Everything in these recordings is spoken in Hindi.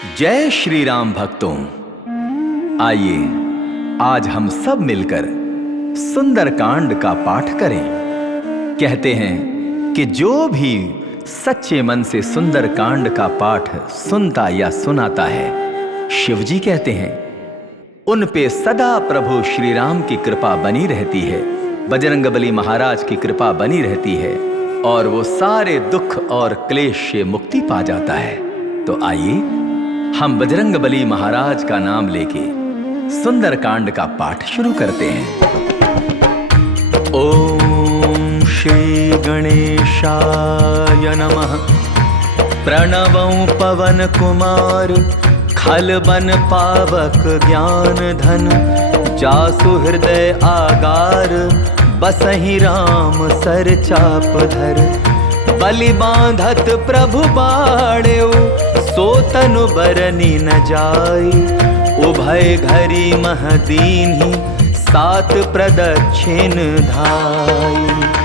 जय श्री राम भक्तों, आइए आज हम सब मिलकर सुंदरकांड का पाठ करें। कहते हैं कि जो भी सच्चे मन से सुंदरकांड का पाठ सुनता या सुनाता है, शिव जी कहते हैं उन पे सदा प्रभु श्री राम की कृपा बनी रहती है, बजरंगबली महाराज की कृपा बनी रहती है और वो सारे दुख और क्लेश से मुक्ति पा जाता है। तो आइए हम बजरंगबली महाराज का नाम लेके सुंदरकांड का पाठ शुरू करते हैं। ओम श्री गणेशाय नमः। प्रणवं पवन कुमार खलबन पावक ज्ञान धन, जासु हृदय आगार बसहि राम सर चाप धर। बलि बांधत प्रभु बाड़ेउ सो तनु बरनी न जाई, उभय घरी मह दीन्हि सात प्रदक्षिण धाई।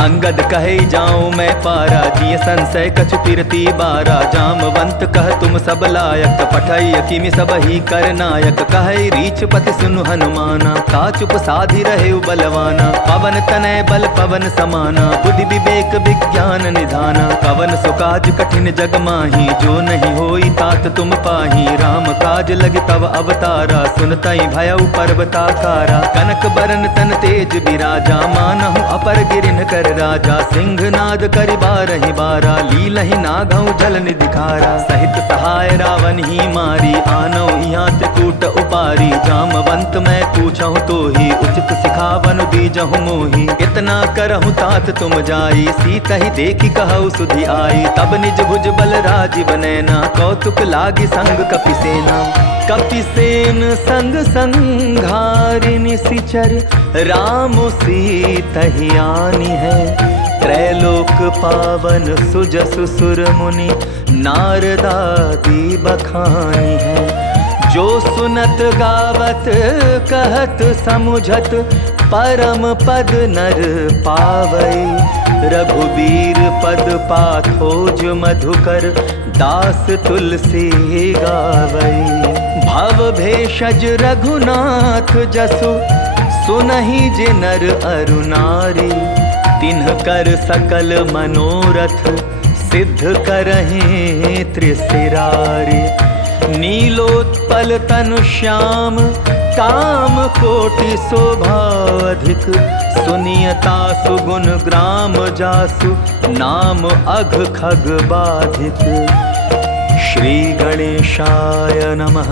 अंगद कहे जाऊं मैं पारा, जिय संशय कछु पिरती बारा। जामवंत कह तुम सब लायक, पठई किमि सब ही कर नायक। कहे रीछ पति सुनु हनुमाना, का चुप साधि रहे बलवाना। पवन तनय बल पवन समाना, बुद्धि विवेक विज्ञान निधाना। पवन सुकाज कठिन जग माही, जो नहीं होई तात तुम पाही। राम काज लगे तव अवतारा, सुनतई भयउ पर्वताकारा। कनक बरन तन तेज बिराजा, मानहु अपर गिरिन कर राजा। सिंहनाद करि बारहि बारा, लीलहि नागहु जल निधिखारा। सहित सहाय रावण ही मारी, आनौ यहाँ त्रिकूट उपारी। जामवंत मैं पूछहु तो ही, उचित सिखावनु दीजहु मोही। इतना करहु तात तुम जाई, सीतहि देखि कहु सुधि आई। तब निज भुज बल राजीव नैना, कौतुक लागी संग कपिसेना। कपिसेन संग संघारि निशिचर, राम सीतहि आनी है। त्रैलोक पावन सुजसु सुर मुनि, नारदादि बखानी है। जो सुनत गावत कहत समुझत, परम पद नर पावई। रघुबीर पद पाथोज मधुकर, दास तुलसी गावई। भव भेषज रघुनाथ जसु, सुनहि जे नर अरु नारी। तिन्ह कर सकल मनोरथ, सिद्ध करहि त्रिशिरारी। नीलोत्पल तनु श्याम, काम कोटि शोभा अधिक। सुनियता सुगुण ग्राम जासु, नाम अघ खग बाधिक। श्री गणेशाय नमः।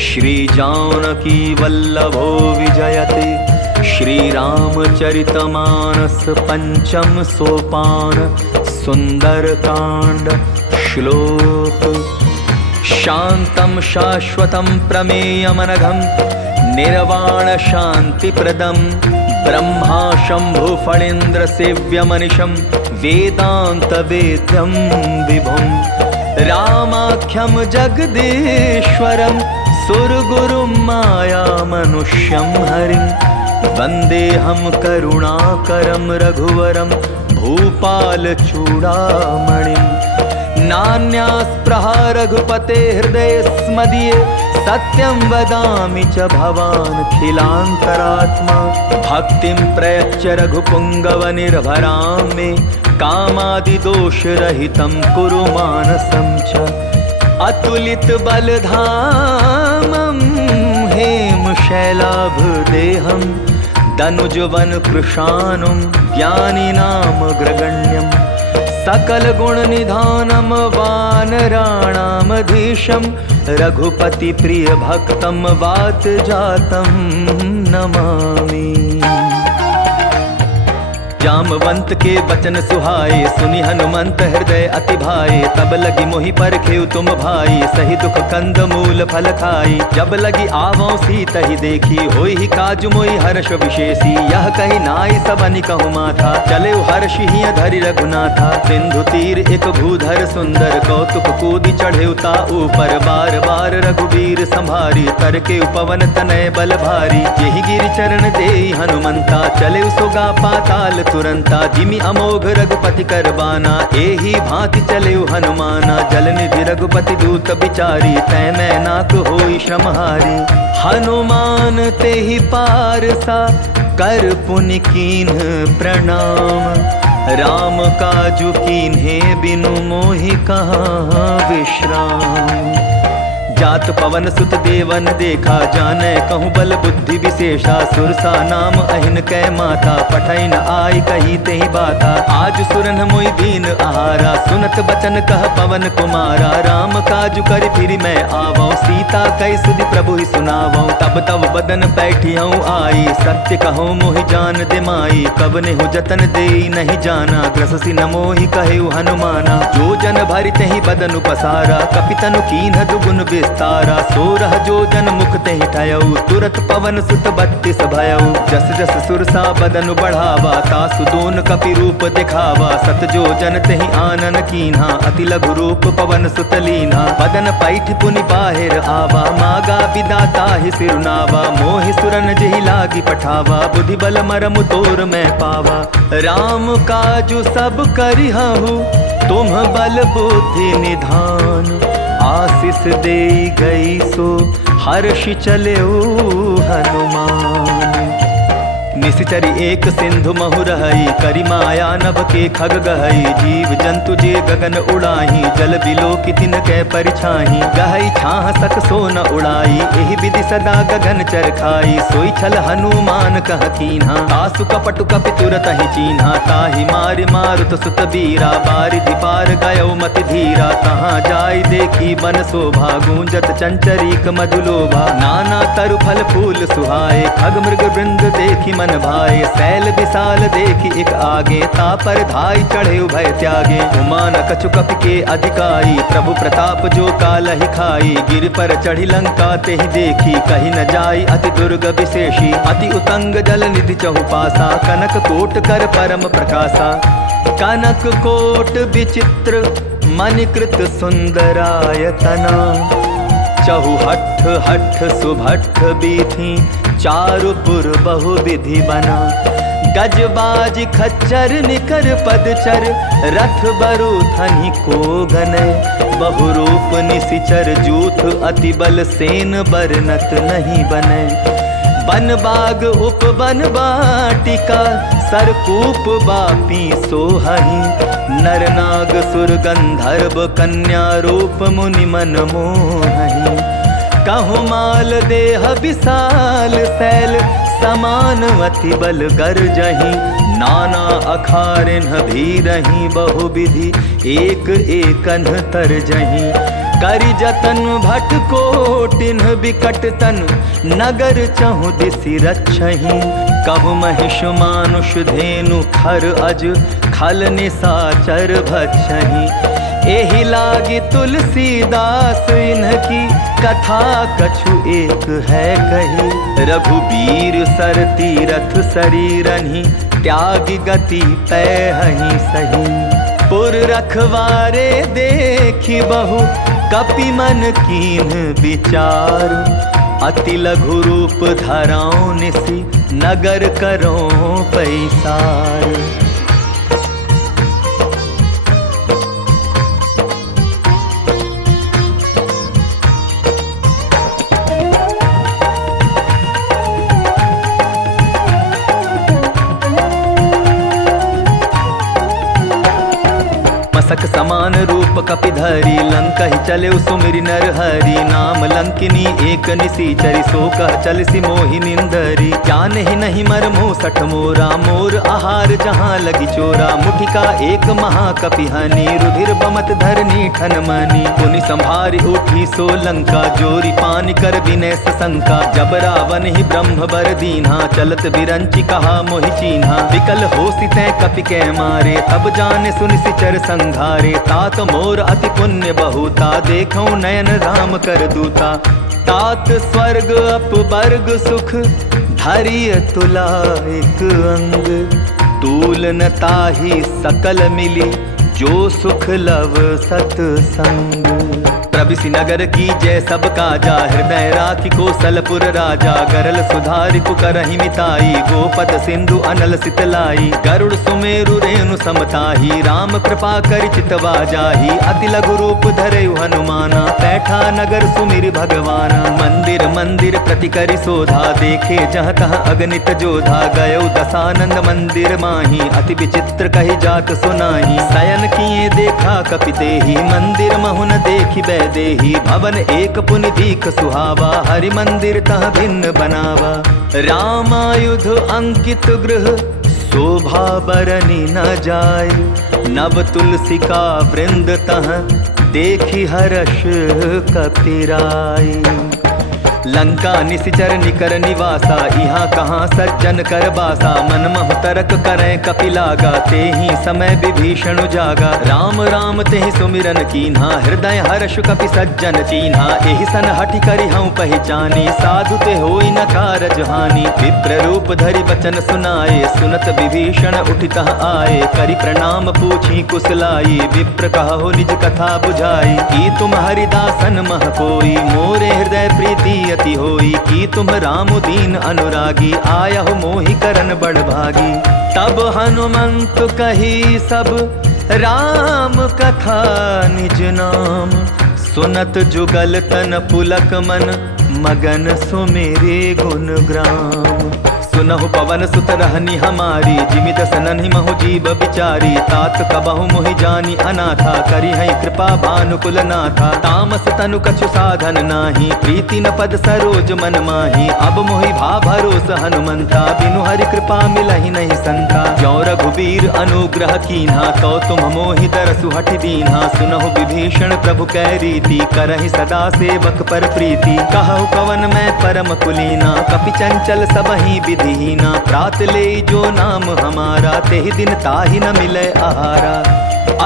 श्री जानकी वल्लभो विजयते, श्री रामचरितमानस पंचम सोपान। सुंदरकांड श्लोक। शांतं शाश्वतं प्रमेयमनघं, निर्वाण शांतिप्रदं। ब्रह्मा शंभु फणीन्द्र सेव्यमनिशं, वेदांत वेद्यं विभुं। रामाख्यं जगदीश्वरं, सुरगुरुं माया मनुष्यं हरिं। वन्देऽहं करुणाकरं रघुवरं, भूपाल चूड़ामणिं। नान्यास्पृहा रघुपते हृदये स्मदीये, सत्यं वदामि च भवानखिलान्तरात्मा। भक्तिं प्रयच्छ रघुपुङ्गव निर्भरां मे, कामादिदोषरहितं कुरु मानसं च। अतुलित बलधामं हेमशैलाभदेहं, दनुजवन कृशानुं ज्ञानिनामग्रगण्यं। सकल गुण निधानं वानराणामधीशं, रघुपति प्रिय भक्तं वात जातं नमामि। जामवंत के बचन सुहाए, सुनि हनुमंत हृदय अति भाए। तब लगी मोहि परखेउ तुम भाई, सही दुख कंद मूल फल खाई। जब लगी आवों सीत ही देखी, होई ही काजु मोहि हर्ष विशेषी। यह कही नाई सबनि कहु माथा, चले हर्ष ही धरि रघुनाथा। सिंधु तीर एक भूधर सुंदर, कौतुक कूदि चढ़े ता ऊपर। बार बार रघुबीर संभारी, तर के उपवन तनय बल भारी। यही गिरि चरण देई हनुमंता, चले सोगा पाताल तुरंता। जिमि अमोघ रघुपति कर बाना, एही भांति चले हनुमाना। जल निधि रघुपति दूत बिचारी, तै मैं नाक होई श्रमहारी। हनुमान तेहि पारसा, कर पुनि कीन्ह प्रणाम। राम काजु कीन्हे बिनु मोहि कहाँ विश्राम। जात पवन सुत देवन देखा, जाने कहूँ बल बुद्धि विशेषा। सुरसा नाम अहिन कै माता, पठै न आई कही तेहि बाता। आज सुरन मोहि दीन आहारा, सुनत बचन कह पवन कुमारा। राम काजु करि फिरि मैं आवौ, सीता कहि सुधि प्रभु ही सुनावौ। तब तब बदन बैठियौ आई, सत्य कहूँ मोहि जान दे माई। कब नेहु जतन देई नहीं जाना, ग्रससि न मोहि कहेउ हनुमाना। जो जन भरि तेहि बदनु पसारा, कपितनु कीन्ह दुगुन विस्तारा। सोरह जो जन मुख तेहि ठयऊ, तुरत पवन सुत 32 भयऊ। जस जस सुरसा बदनु बढ़ावा, तासु दोन कपि रूप दिखावा। सत जो जन तेहि आनन कीन्हा, अति लघु रूप पवन सुत लीन्हा। बदन पैठ पुनि बाहिर आवा, मागा विदाता ही सिरुनावा। मोहि सुरन जेहि लागी पठावा, बुद्धि बल मरमु तोर मैं पावा। राम काजु सब करिहु, तुम बल बुद्धि निधान। आशीष देई गई सो, हर्ष चलेऊ हनुमान। निशिचरी एक सिंधु महु रहई, करि माया नभ के खग गहई। जीव जंतु जे गगन उड़ाही, जल बिलो की तिन कै परिछाही। गहई छाह सक सो न उड़ाई, एहि विधि सदा गगन चर खाई। सोई छल हनुमान कह कीन्हा, आसु कपटु कपि तुरत ही चीन्हा। ताहि मारि मारुत सुत बीरा, बारिधि पार गयो मति धीरा। तहाँ जाय देखी बन शोभा, गूंजत चंचरीक मधुलोभा। नाना तरु फल फूल सुहाए, खग मृग वृंद देखी मन भाए। शैल विशाल देखी एक आगे, तापर धाई चढ़े भय त्यागे। उमान कछु कपि के अधिकाई, प्रभु प्रताप जो कालहि खाई। गिर पर चढ़ी लंका तेहि देखी, कही न जाई अति दुर्ग विशेषी। अति उतंग जल निधि चहुपासा, कनक कोट कर परम प्रकाशा। कनक कोट विचित्र मणिकृत सुंदरायतना। चहुहठ हठ सुभठ बीथी, चारुपुर बहु विधि बना। गजबाज खच्चर निकर पदचर, रथ बरु थनि को गनय। बहुरूप निशिचर जूथ, अति बल सेन बरनत नहीं बनय। बन बाग उपवन बाटिका, सरकूप बापी सोहहि। नर नाग सुर गंधर्व, कन्या रूप मुनि मन मोहहि। कहु माल देह विशाल शैल, समान अति बल गर्जहि। नाना अखारिन भीरहि, बहु विधि एक एकन तरजहि। करि जतन भट कोटिन बिकट तन, नगर चहु दिसि रक्षहि। कहु महिष मानुष धेनु, खर अज खल निशाचर भक्षहि। एहि लागी तुलसीदास, इन्हकी कथा कछु एक है कही। रघुबीर सर तीरथ शरीरहि, त्यागी गति पैहि सही। पुर रखवारे देखी बहु, कपि मन कीन्ह विचार। अति लघु रूप धराओ निसि, नगर करो पैसार। मसक समा समान रूप कपिधरी लंका ही चले सुमिरि नर हरि नाम लंकिनी एक निसीचरी सो कह चलसी मोहि निंदरी ज्ञान ही नहीं मर मुँह सठ मोरा मोर आहार जहाँ लगी चोरा मुठिका एक महाकपि हनि रुधिर बमत धरनी ठन मनी पुनि संभारी उठी सो लंका जोरी पानी कर विनय सशंका जब रावण ही ब्रह्म बर दीन्हा चलत बिरंची कहा मोहि चीन्हा विकल हो सितै कपि कै मारे तब जाने सुनि सिचर संघारे तात मोर अति पुण्य बहुता देखौ नयन राम कर दूता तात स्वर्ग अपवर्ग सुख धरिय तुला एक अंग तूल न ताहि सकल मिली जो सुख लव सतसंग प्रभिसि नगर की जय सब काजा हृदय राखी कौशलपुर राजा गरल सुधारि कुकरहि मिताई गोपद सिंधु अनल सितलाई गरुड़ सुमेरु रेणु समताही राम कृपा करि चितवा जाही अति लघु रूप धरयु हनुमाना पैठा नगर सुमिरि भगवाना मंदिर मंदिर प्रति करि शोधा देखे जह तह अगणित जोधा गयो दसानंद मंदिर माही अति विचित्र कहि जात सुनाही शयन किए देखा कपितेहि मंदिर महुन देखि देही भवन एक पुनि दीख सुहावा हरि मंदिर तह भिन्न बनावा रामायुध अंकित गृह शोभा बरनी न जाय नव तुलसी का वृंद तह देखी हर्ष कपिराई लंका निसिचर निकर निवासा यहाँ कहाँ सज्जन कर बासा मन महु तरक करें कपिलागा ते ही समय विभीषण जागा राम राम ते सुमिरन कीन्हा हृदय हर्ष कपि सज्जन चीन्हा एहि सन हठि करि हूँ पहचानी साधु ते होई न कारज हानि विप्र रूप धरि बचन सुनाए सुनत विभीषण उठितः आए करि प्रणाम पूछी कुशलाई विप्र कहो निज कथा बुझाई की तुम हरिदासन मह कोई मोरे हृदय प्रीति अति होई की तुम राम दीन अनुरागी आया हो मोहि करन बड़ भागी तब हनुमंत कही सब राम कथा निज नाम सुनत जुगल तन पुलक मन मगन सुमेरे गुण ग्राम सुनहु पवन सुत रहनी हमारी जिमि दसनहि महु जीव बिचारी तात कबहु मोहि जानी अनाथा करी है कृपा भानुकुल नाथा तामस तनु कछु साधन नाही प्रीति न पद सरोज मन माही अब मोहि भा भरोस हनुमंता बिनु हरि कृपा मिलहि नहीं संता जो रघुबीर अनुग्रह कीन्हा तो तुम मोहि दरसु हठि दीन्हा सुनहु विभीषण प्रभु कै रीति करहि सदा सेवक पर प्रीति कहु कवन मैं परम कुलीना कपि चंचल सबहि विधि दीना प्रात ले जो नाम हमारा तेहि दिन ताहि न मिले आहारा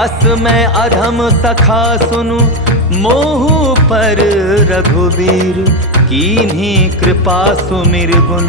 अस मैं अधम सखा सुनु मोहु पर रघुबीर कीन्ही कृपा सुमिर गुण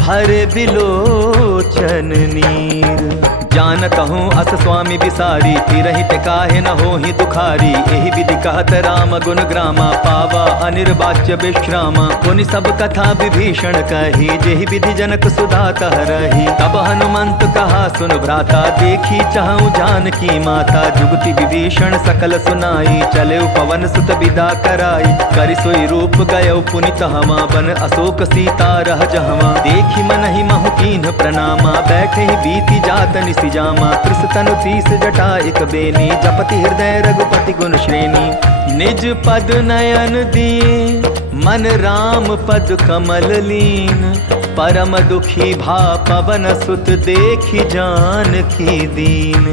भर बिलोचन नीर जानत हूँ अस स्वामी बिसारी फिरहि ते काहे न होहि दुखारी एहि विधि कहत राम गुण ग्रामा पावा अनिर्वाच्य विश्रामा पुनि सब कथा विभीषण कही जेहि विधि जनक सुधा तह रही तब हनुमंत कहा सुन भ्राता देखी चाहूँ जानकी माता जुगति विभीषण सकल सुनाई चले पवन सुत विदा कराई करि सोई रूप गयो पुनि तहवा बन अशोक सीता रह जहवा देखी मन ही महु कीन्ह प्रणामा बैठे ही बीती जात जामा कृष तनु तीस जटा एक बेनी जपति हृदय रघुपति गुण श्रेणी निज पद नयन दिए मन राम पद कमल लीन परम दुखी भा पवन सुत देखी जानकी दीन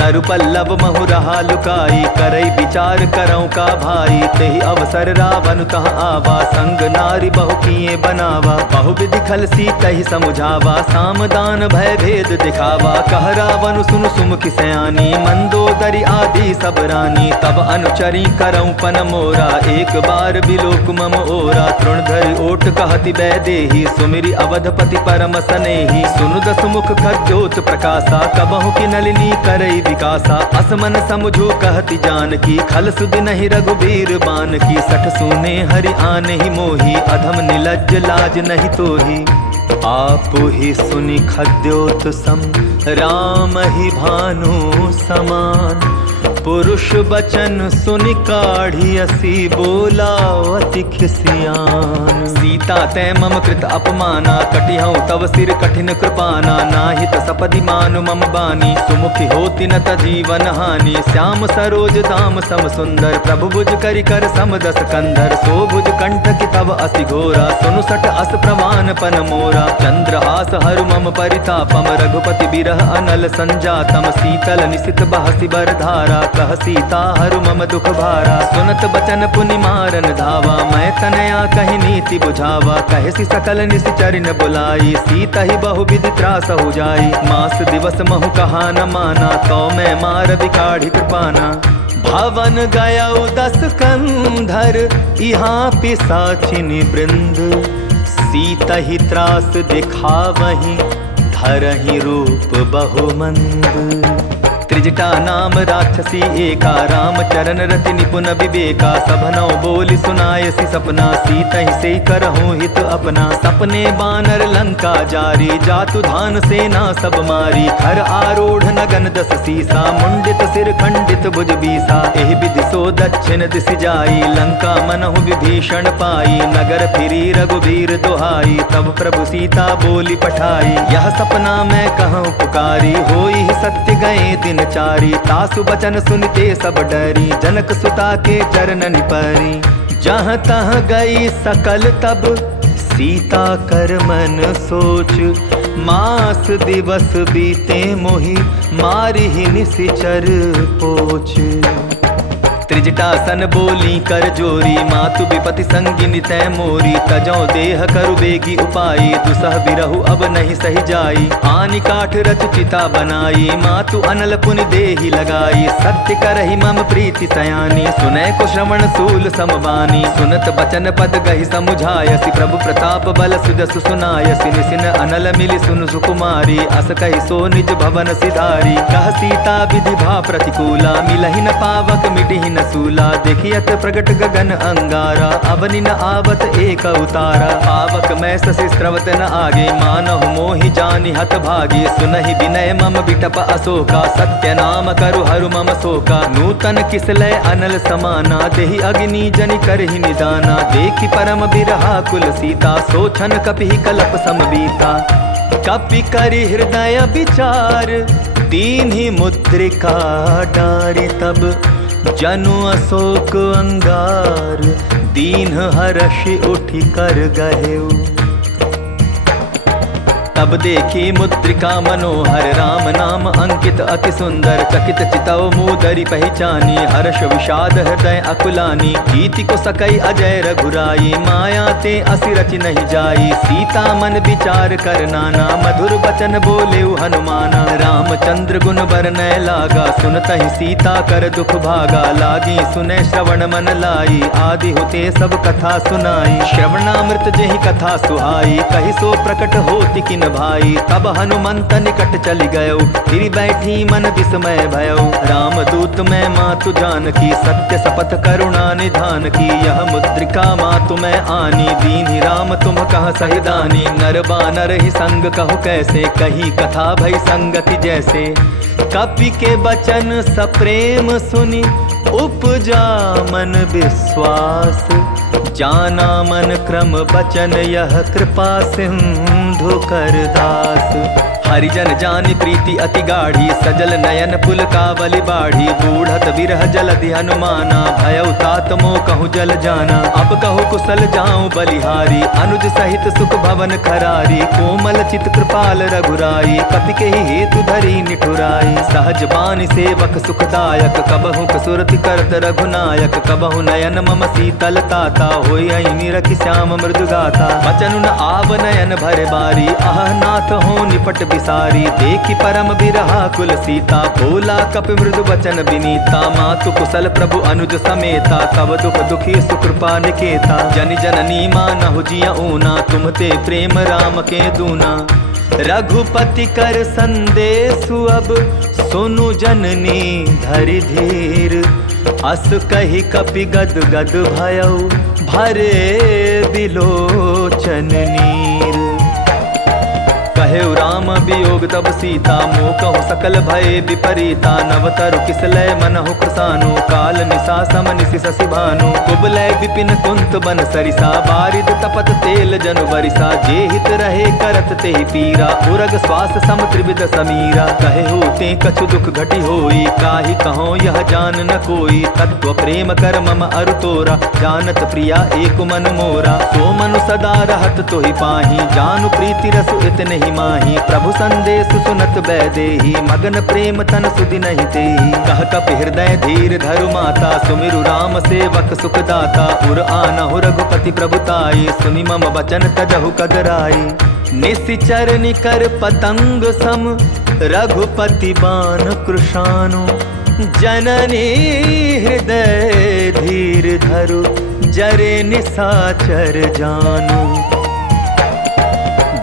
तरु पल्लव महु रहा लुकाई करई विचार करौ का भाई तेहि अवसर रावण तह आवा संग नारी बहु किए बनावा बहु विधि खल सीतहि समुझावा सामदान भय भेद दिखावा कह रावण सुन सुमुखि सयानी मंदोदरी आदि सब रानी तब अनुचरी करौ पन मोरा एक बार बिलोक मम ओरा तृणधरि ओट कहति बैदेही सुमिरि अवधपति परम सनेही सुनु दसमुख खद्योत प्रकाशा कबहु की नलिनी करई विकासा असमन समझो कहति जानकी खल सुध नहीं रघुबीर बान की सठ सुने हरि आने ही मोही अधम निलज्ज लाज नहीं तोही आप ही सुनि खद्योत सम राम ही भानु समान पुरुष बचन सुनि काढ़ी असी बोला अति खिसियान। सीता तै मम कृत अपमाना कटिहऊँ तव सिर कठिन कृपाना। नाहित सपदि मानु मम बानी सुमुखी होति न जीवन हानि। श्याम सरोज दाम सम सुंदर प्रभु भुज करि कर सम दस कंधर। सो भुज कंठ की तव अति घोरा सुनु सट अस प्रमाण पन मोरा। चंद्रहास हरु मम परितापम रघुपति बिरह अनल संजातम। शीतल निशित बहसी बर धारा कह सीता हरु मम दुख भारा। सुनत बचन पुनि मारन धावा मैं तनया कहि नीति बुझावा। कहसी सकल निशिचर न बुलाई सीता ही बहु विधि त्रास हो जाई। मास दिवस महु कहा न माना तो मैं मार बिकाढ़ी कृपाना। भवन गया 10 कंधर यहाँ पिसाचिनी वृंद। सीता ही त्रास दिखावहीं धरहि रूप बहुमंद। त्रिजटा नाम राक्षसी एका राम चरण रति निपुण विवेका। सभनौ बोली सुनायसी सपना सीता ही से करहूँ हित अपना। सपने बानर लंका जारी जातु धान सेना सब मारी। खर आरूढ़ नगन 10 सीसा मुंडित सिर खंडित भुज बीसा। एहि विधि सो दक्षिण दिशि जाई लंका मनहु विभीषण पाई। नगर फिरी रघुबीर दुहाई तब प्रभु सीता बोली पठाई। यह सपना मैं कहूँ पुकारी होई सत्य गए दिन चारी। तासु बचन सुनते सब डरी जनक सुता के चरण निपरी। जहाँ तहाँ गई सकल तब सीता कर मन सोच। मास दिवस बीते मोहि मारी ही निशिचर पोच। त्रिजटासन बोली कर जोरी मातु विपति संगिनी तै मोरी। तजौ देह करु बेगी उपाई दुसह बिरहु अब नहीं सही जाई। आनि काठ रच चिता बनाई मातु अनल पुनि देहि लगाई। सत्य करहि मम प्रीति सयानी सुनै को श्रवण सूल समबानी। सुनत बचन पद गहि समुझायसि प्रभु प्रताप बल सुजसु सुनायसि। निसिन अनल मिलि सुनु सुकुमारी अस कहि सो निज भवन सिधारी। कह सीता विधि भा प्रतिकूला मिलहि न पावक मिटिहि न सूला। देखियत प्रगट गगन अंगारा अवनि न आवत एक उतारा। पावक मैं ससि स्रवत न आगे मानहु मोहि जानि हत भागी। सुनहि विनय मम बिटप अशोका सत्य नाम करु हरु मम शोका। नूतन किसलय अनल समाना देहि अग्नि जनि करहि निदाना। देखि परम बिरहा कुल सीता सोचन कपिहि कलप समबीता। कपि करि हृदय विचार दीन्हि मुद्रिका डारि। तब जनु अशोक अंगार दीन हर्षि उठि कर गहेउ। तब देखी मुद्रिका मनोहर राम नाम अंकित अति सुंदर। चकित चितौ मूदरि पहचानी हर्ष विषाद हृदय अकुलानी। कीति को सकई अजय रघुराई माया ते असि रचि नहीं जाई। सीता मन विचार कर नाना मधुर बचन बोलेउ हनुमाना। रामचंद्र गुण बरनय लागा सुनतहि सीता कर दुख भागा। लागी सुने श्रवण मन लाई आदि होते सब कथा सुनाई। श्रवणामृत जेहि कथा सुहाई कहि सो प्रकट होति किन भाई। तब हनुमंत निकट चली गयो फिर बैठी मन विस्मय भयो। राम दूत मैं मातु जानकी सत्य सपथ करुणा निधान की। यह मुद्रिका मातु मैं आनी दीन्हि राम तुम कह सहि दानी। नर बानर ही संग कहु कैसे कही कथा भई संगति जैसे। कपि के बचन सप्रेम सुनि उपजा मन विश्वास। जाना मन क्रम बचन यह कृपा सिंधु कर दास। हरिजन जानि प्रीति अति गाढ़ी सजल नयन पुल कावली बाढ़ी। बूढ़त बिरह जलधि हनुमाना भयउ तात मोह कहूँ जल जाना। अब कहूँ कुशल जाऊँ बलिहारी अनुज सहित सुख भवन खरारी। कोमल चित कृपाल रघुराई कपि के ही हेतु धरी निठुराई। सहज बानी सेवक सुखदायक कबहु कसुरति करत रघुनायक। कबहु नयन मम शीतल ताता होई निरखि श्याम मृदु गाथा। बचनु न आव नयन भरे बारी आह नाथ हो निपट सारी। देखी परम बिरहा कुल सीता बोला कपि मृदु बचन विनीता। मातु कुशल प्रभु अनुज समेता तब दुख दुखी सुकृपा निकेता। जनि जननी मानहु जिया ऊना तुम ते प्रेम राम के दूना। रघुपति कर संदेशु अब सुनु जननी धरि धीर। अस कहि कपि गद गद भयउ भरे बिलोचन नीर। कहे राम वियोग तब सीता, मोह कहु सकल भय विपरीता। नवतरु किसलय मनहु कृसानु, काल निशा सम निशि शशि भानु। कुबलय विपिन कुंत बन सरिसा, बारिद तपत तेल जनु बरिसा। जे हित रहे करत तेहि पीरा, उरग श्वास सम त्रिविध समीरा। कहे होते कछु दुख घटी होई, काहि कहो यह जान न कोई। तत्व प्रेम कर मम अरु तोरा, जानत प्रिया एक मन मोरा। सो मनु सदा रहत तोहि पाही, जानु प्रीति रसु इतने ही माही। प्रभु संदेश सुनत बैदेही, मगन प्रेम तन सुधि नहीं तेही। कह कपि हृदय धीर धरु माता, सुमिरु राम सेवक सुख दाता। उर आनहु रघुपति प्रभुताई, सुनि मम वचन तजहु कगराई। निशिचर निकर पतंग सम, रघुपति बान कृशानु। जननी हृदय धीर धरु, जरे निशाचर जानु।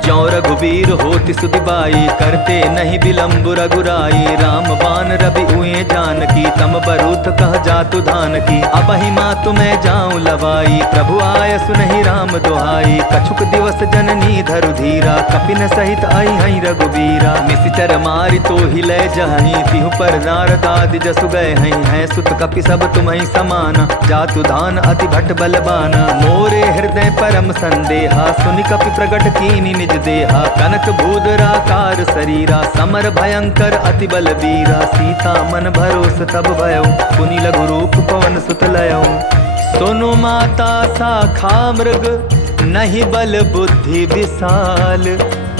ज्यों रघुबीर होति सुधि बाई, करते नहीं विलम्ब रघुराई। राम बान रवि उए जानकी, तम बरूथ कह जातु धान की। अबहि मातु मैं जाऊं लवाई, प्रभु आय सुनहि राम दुहाई। कछुक दिवस जननी धरु धीरा, कपिन सहित आई हई रघुबीरा। निशिचर मारि तो ही लय जहई, तिहु पर नारद आदि जसु गए हई। है सुत कपि सब तुम्हि समाना, जातु धान अति भट बलबाना। मोरे हृदय परम संदेहा, सुनि कपि प्रगट कीनि निज देहा। कनक भूधराकार शरीरा, समर भयंकर अति बलवीरा। सीता मन भरोस तब भयउ, पुनि लघु रूप पवन सुत लयउ। सुनु माता शाखा मृग, नहीं बल बुद्धि विशाल।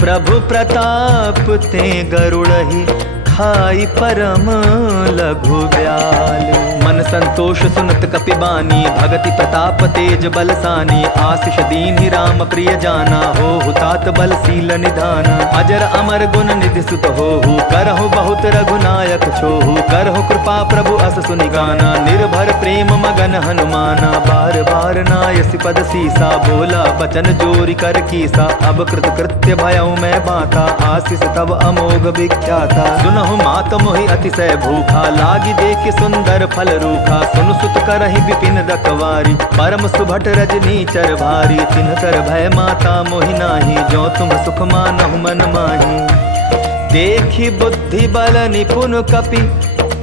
प्रभु प्रताप ते गरुड़हि, खाई परम लघु ब्याल। मन संतोष सुनत कपि बानी, भगति प्रताप तेज बलसानी। आशीष दीन्हि राम प्रिय जाना, हो हुतात बलशील निधाना। अजर अमर गुण निधि सुत होहु, करहु बहुत रघुनायक छोहु। करहु कृपा प्रभु अस सुनि गाना, निर्भर प्रेम मगन हनुमाना। बार बार नायसि पद सीसा, बोला बचन जोरि कर कीसा। अब कृत कृत्य भयउ मैं बाता, आशीष तब अमोघ विख्याता। सुनहु मात मोहि अतिशय भूखा, लागी देख सुंदर फल रूखा। सुन सुत करहि विपिन रखवारी, परम सुभट रजनी चर भारी। तिनकर भय माता मोहि नाही, जो तुम सुख मानहु मन माही। देखी बुद्धि बल निपुन कपि,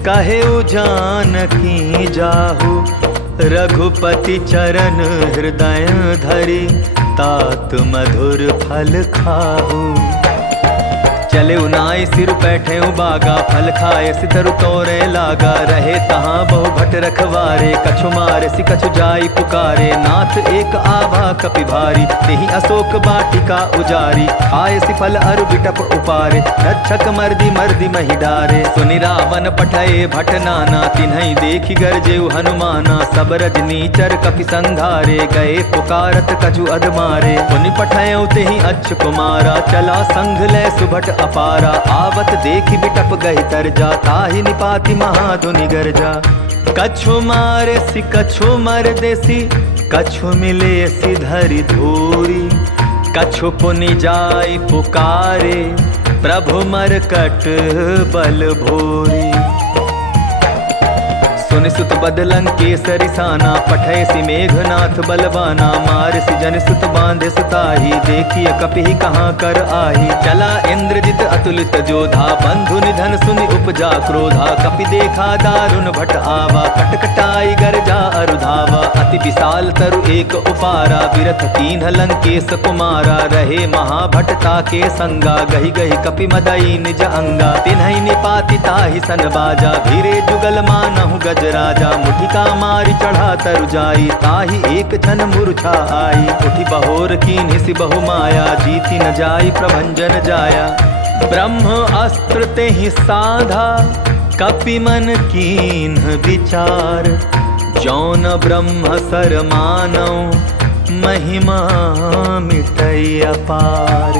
कहेउ जानकी जाहु। रघुपति चरण हृदय धरि, तात मधुर फल खाहु। चले उनाई सिर बैठे बागा, फल खाए सितरु तोरे लागा। रहे तहाँ बहु भट रखवारे, कछु मारे सि कछु जाई पुकारे। नाथ एक आभा कपि भारी, तेहि अशोक बाटिका उजारी। खाए सि फल अरु बिटप उपारे, रक्षक मर्दी मर्दी महि डारे। सुनि रावण पठये भट नाना, तिन्हई देखि गरजेउ हनुमाना। सब रजनीचर कपि संघारे, गए पुकारत कछु अधमारे। पुनि पठयउ तेहि अच्छ कुमारा, चला संघ लय सुभट अपारा। आवत देखि बिटप गहि तरजा, ताहि निपाति महाधुनि गरजा। कछु मारे सि कछु मर देसी, कछु मिले सि धरि धूरी। कछु पुनि जाय पुकारे, प्रभु मरकट बल भोरी। सुनि सुत बदलन केसरि साना, पठय सि मेघनाथ बलवाना। मार सि जन सुत बांधे सुताही, देखिए कपिहि कहाँ कर आही। चला इंद्रजित अतुलित जोधा, बंधु निधन सुनि उपजा क्रोधा। कपि देखा दारुण भट आवा, कटकटाई गरजा अरुधावा। अति विशाल तरु एक उपारा, विरथ कीन्ह लंकेश कुमारा। रहे महाभटता के संगा, गहि गहि कपि मदई निज अंगा। तिन्हई निपाति ताहि सन बाजा, भीरे जुगल मानहु गज राजा। मुठिका मारि चढ़ा तरु जाई, ताहि एक क्षण मूर्छा आई। उठि बहोर कीन्हि सि बहु माया, जीति न जाई प्रभंजन जाया। ब्रह्म अस्त्र तेहि साधा, कपि मन कीन्ह विचार। जौन ब्रह्म सर मानौ, महिमा मिटै अपार।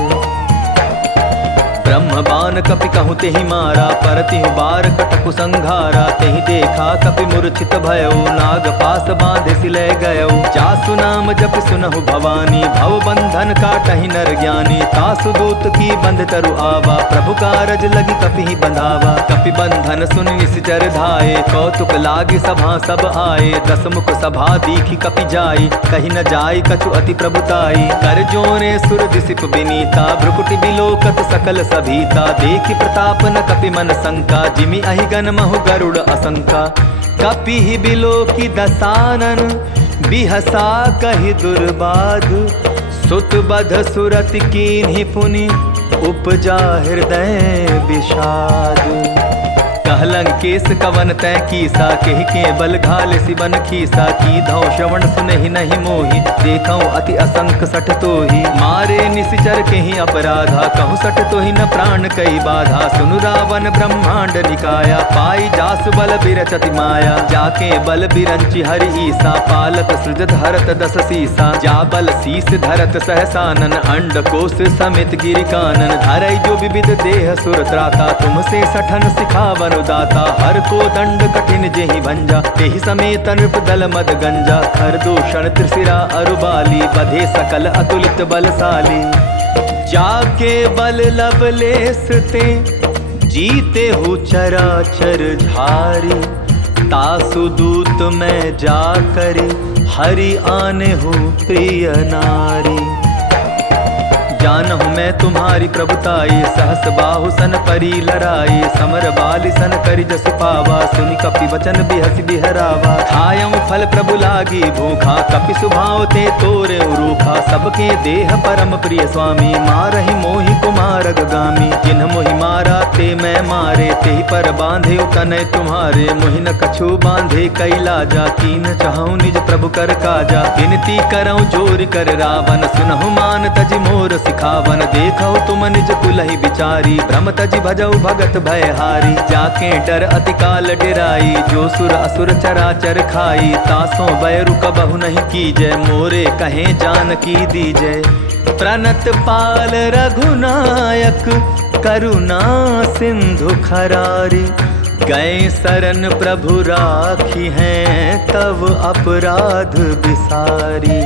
ब्रह्म बाण कपि कहूँ तेहि मारा, परतिहु बार कटकु संघारा। तेहि देखा कपि मूर्छित भयो, नाग पास बांधे सिलय गयो। जासु नाम जप सुनहु भवानी, भव बंधन काटहि नर ज्ञानी। तासु दूत की बंध तरु आवा, प्रभु कारज लगी कपि ही बंधावा। कपि बंधन सुन निश्चर धाये, कौतुक लागी सभा सब आए। दस मुख सभा दीखी कपि जाई, कही न जाई कछु अति प्रभुताई। कर जोरे सुर दिसिप बिनीता, भ्रुकुटि बिलोकत सकल सभीता। देखि प्रताप न कपि मन शंका, जिमि अहिगन महु गरुड़ असंका। कपि ही बिलोकि दसानन, बिहसा कहि दुर्बाध। सुत बध सुरति कीन्हि पुनि, उपजा हृदय विषाद। कहलं केस कवन तै कीसा, केहि के बल घाल सिबन खीसा। की धौ श्रवण सुनहि नहीं मोहि, देखौ अति असंक सठ तोहि। मारे निशिचर केहि अपराधा, कहूँ सठ तोहि न प्राण कई बाधा। सुनु रावण ब्रह्मांड निकाया, पाई जासु बल बिरचति माया। जाके बल बिरंचि हरि ईसा, पालत सृजत हरत दस सीसा। जा बल शीस धरत सहसानन, अंड कोश समेत गिरि कानन। धरई जो विविध देह सुर त्राता, तुमसे सठन सिखावन दाता। हर को दंड कठिन जेहि भंजा, तेहि समेत नृप दल मद गंजा। खर दूषण त्रिशिरा अरुबाली, बधे सकल अतुलित बलशाली। जाके बल लवलेस ते, जीते हु चराचर झारी। तासु दूत में जाकर, हरि आने हूँ प्रिय नारी। जानहु मैं तुम्हारी प्रभुताई, सहस बाहु सन परी लराई। समर बाली सन करि जसु पावा, सुनि कपि वचन बिहसि बिहरावा। खायऊ फल प्रभु लागी भूखा, कपि सुभाव ते तोरे रूखा। सबके देह परम प्रिय स्वामी, मारहि मोहि कुमार गामी। जिन्ह मोहि मारा ते मैं मारे, तेहि पर बांधे तनय तुम्हारे। मोहि न कछु बांधे कैलाजा, कीन चाहूँ निज प्रभु कर काजा। विनती करऊँ जोर कर रावण, सुनहु मान तजि मोर खावन। देखो तुम निज कुलहि विचारी, भ्रम तजि भजऊ भगत भयहारी। जाके डर अति काल डेराई, जो सुर असुर चराचर खाई। तासों बैरु कबहु नहीं कीजय, मोरे कहे जानकी दीजय। प्रणत पाल रघुनायक, करुणा सिंधु खरारी। गए शरण प्रभु राखी हैं, तव अपराध बिसारी।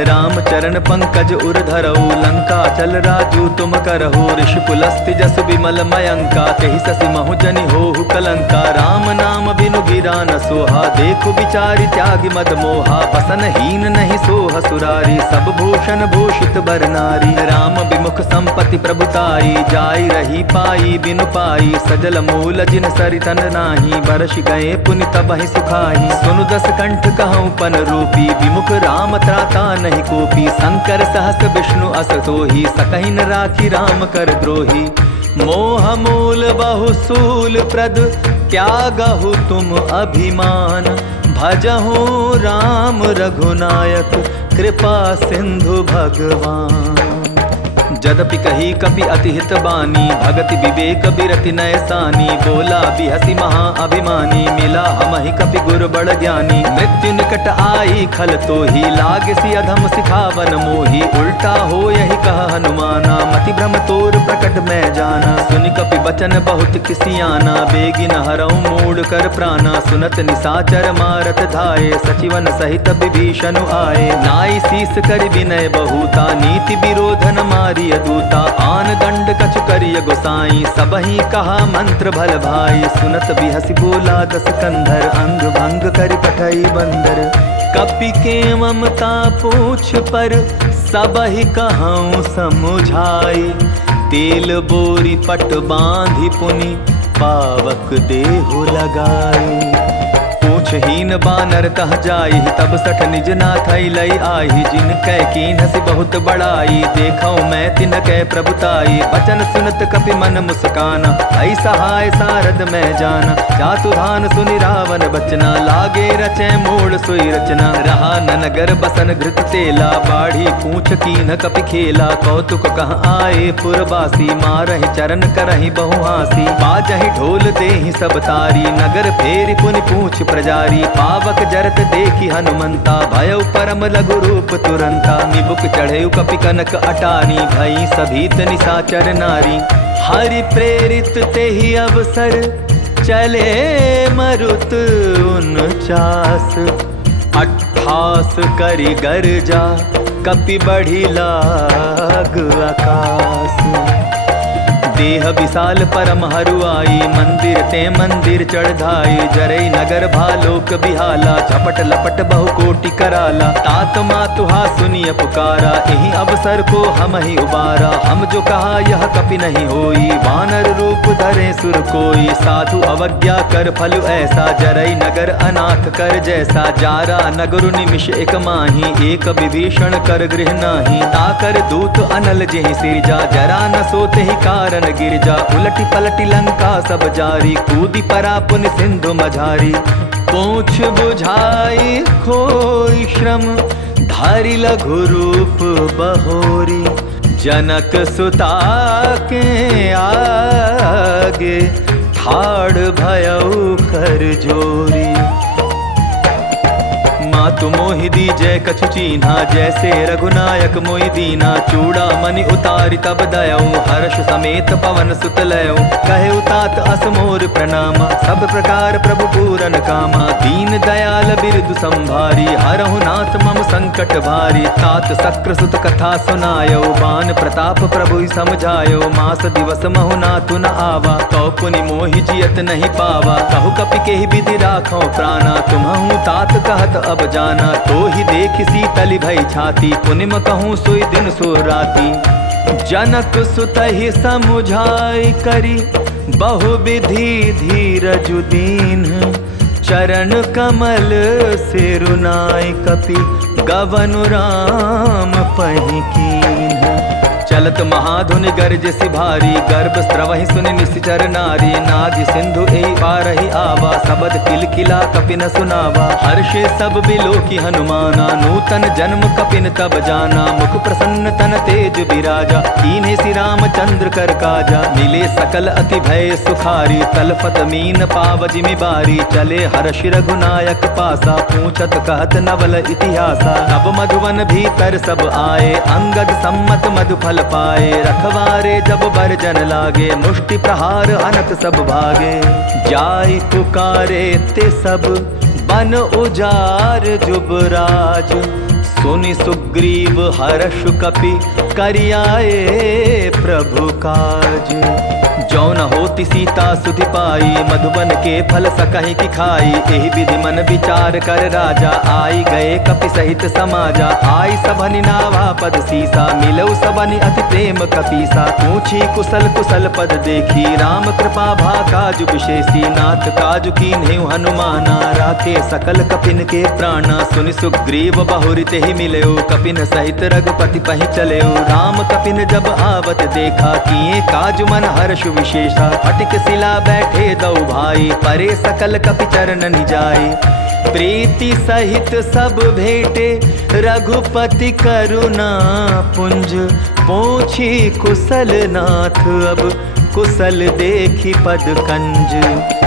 राम चरण पंकज उर धरऊ, लंका चल राजू तुम करहु। ऋषि पुलस्ति जसु विमल मयंका, तेहि ससि महु जनि होहु कलंका। राम नाम बिनु गिरा न सोहा, देखु विचारि त्यागि मद मोहा। बसन हीन नहीं सोह सुरारी, सब भूषण भूषित बर नारी। राम विमुख संपत्ति प्रभुताई, जाई रही पाई बिनु पाई। सजल मूल जिन सरितन नाही, बरस गए पुनि तबहि सुखाई। सुनु दस कंठ कहूँ पन रूपी, विमुख राम त्राता नहीं कोपी। शंकर सहस विष्णु अस तोहि, सकहि न राखी राम कर द्रोही। मोह मूल बहु सूल प्रद, त्यागहु तुम अभिमान। भजहु राम रघुनायक, कृपा सिंधु भगवान। जदपि कही कपि अति हित बानी, भगति विवेक बिरति नय सानी। बोला बिहसी महा अभिमानी, मिला हमहि कपि गुर बड़ ज्ञानी। मृत्यु निकट आई खल तोहि, लागसी अधम सिखावन मोहि। उल्टा हो यही कह हनुमाना, मति भ्रम तोर प्रकट मैं जाना। सुनि कपि बचन बहुत किसियाना, बेगिन हरऊ मूड कर प्राणा। सुनत निसाचर मारत धाये, सचिवन सहित विभीषण आए। नाई शीस कर विनय बहुता, नीति विरोधन मारी दूता। आन दंड कछु करिय गोसाई, सबहि कहा मंत्र भल भाई। सुनत बिहसी बोला दस कंधर, अंग भंग करि पठई बंदर। कपि के ममता पूछ पर, सबहि कहूँ समुझाई। तेल बोरी पट बांधि पुनि, पावक देहु लगाई। पूछहीन बानर तह जाई, तब सठ निज नाथ लई आई। जिन कै कीन्हसि बहुत बड़ाई, देखौ मैं तिन कै प्रभुताई। बचन सुनत कपि मन मुस्काना, ऐ सहाय सारद मैं जाना। जातुधान सुनि रावण बचना, लागे रचै मूल सोई रचना। रहा न नगर बसन घृत तेला, बाढ़ी पूछ कीन्ह कपि खेला। कौतुक कह आए पुरवासी, मारहि चरण करहि बहु हासी। बाजहि ढोल देहि सब तारी, नगर फेरि पुनि पूछ प्रजा अटारी। पावक जरत देखी हनुमंता, भयउ परम लघु रूप तुरंता। निबुक चढ़े कपि कनक अटारी, भई सभीत निशाचर नारी। हरि प्रेरित तेहि अवसर, चले मरुत 49। 28 करि गर्जा, कपि बढ़ी लाग आकाश। देह विशाल परम हरुआई, मंदिर ते मंदिर चढ़ाई। जरई नगर भालोक बिहाला, झपट लपट बहु कोटि कराला। तात मातुहा सुनिय पुकारा, यही अवसर को हम ही उबारा। हम जो कहा यह कपि नहीं होई, वानर रूप धरे सुर कोई। साधु अवज्ञा कर फल ऐसा, जरई नगर अनाथ कर जैसा। जारा नगर निमिष एक माही, एक विभीषण कर गृह नाही। ताकर दूत अनल जेहि सिरजा, जरा न सोते ही कारण गिरजा। उलटी पलटी लंका सब जारी, कूदी परा पुन सिंधु मझारी। पूछ बुझाई खोई श्रम, धारी लघु रूप बहोरी। जनक सुता के आगे, ठाड़ भयउ कर जोरी। मातु मोहि दीजै कछु चीन्हा, जैसे रघुनायक मोहि दीना। चूड़ा मणि उतारि तब दयऊ, हर्ष समेत पवन सुत लयऊ। कहे तात अस मोर प्रणामा, सब प्रकार प्रभु पूरन कामा। दीन दयाल बिरदु संभारी, हरहु नाथ मम संकट भारी। तात सक्र सुत कथा सुनायो, बान प्रताप प्रभु समझायो। मास दिवस महु नाथु न आवा, तो पुनि मोहि जियत नहीं पावा। कहु कपि केहि विधि राखो प्राणा, तुम्हु तात कहत अब जाना। तो ही देख शीतल भई छाती, पुनिम कहूँ सोई दिन सो राती। जनक सुतहि समुझाई करी, बहु विधि धीरज दीन। चरण कमल सिरुनाई, कपि गवनु राम पहि कीन्ह। चलत महाधुनि गर्ज सिभारी, गर्भ स्त्रवहि सुनि निश्चर नारी। नादि सिंधु एहि पारहि आवा, सबद किलकिला कपिन सुनावा। हर्षे सब बिलोकी हनुमाना, नूतन जन्म कपिन तब जाना। मुख प्रसन्न तन तेज बिराजा, कीन्हे श्री रामचंद्र कर काजा। मिले सकल अति भय सुखारी, तलफत मीन पाव जिमि बारी। चले हर्षि रघुनायक पासा, पूछत कहत नवल इतिहासा। तब मधुवन भीतर सब आए, अंगद सम्मत मधुफल पाए। रखवारे जब बरजन लागे, मुष्टि प्रहार अनत सब भागे। जाय पुकारे ते सब, बन उजार जुबराज। सुनि सुग्रीव हर्ष कपि, करियाए प्रभु काज। जौन होती सीता सुधि पाई, मधुबन के फल सकहि की खाई। एहि विधि मन विचार कर राजा, आई गए कपि सहित समाजा। आई सबनि नावा पद सीसा, मिलऊ सबनि अति प्रेम कपीसा। पूछी कुशल कुशल पद देखी, राम कृपा भा काजु विशेषी। नाथ काजु कीन्हेउ हनुमाना, राखे सकल कपिन के प्राणा। सुनि सुग्रीव बहुरि तेहि मिलयो, कपिन सहित रघुपति पहि चलयो। राम कपिन जब आवत देखा, किए काजु मन हर्ष विशेषा। फटिक शिला बैठे दौ भाई, परे सकल कपि चरण निजाई। प्रीति सहित सब भेटे, रघुपति करुणा पुंज। पूछी कुशल नाथ, अब कुशल देखी पद कंज।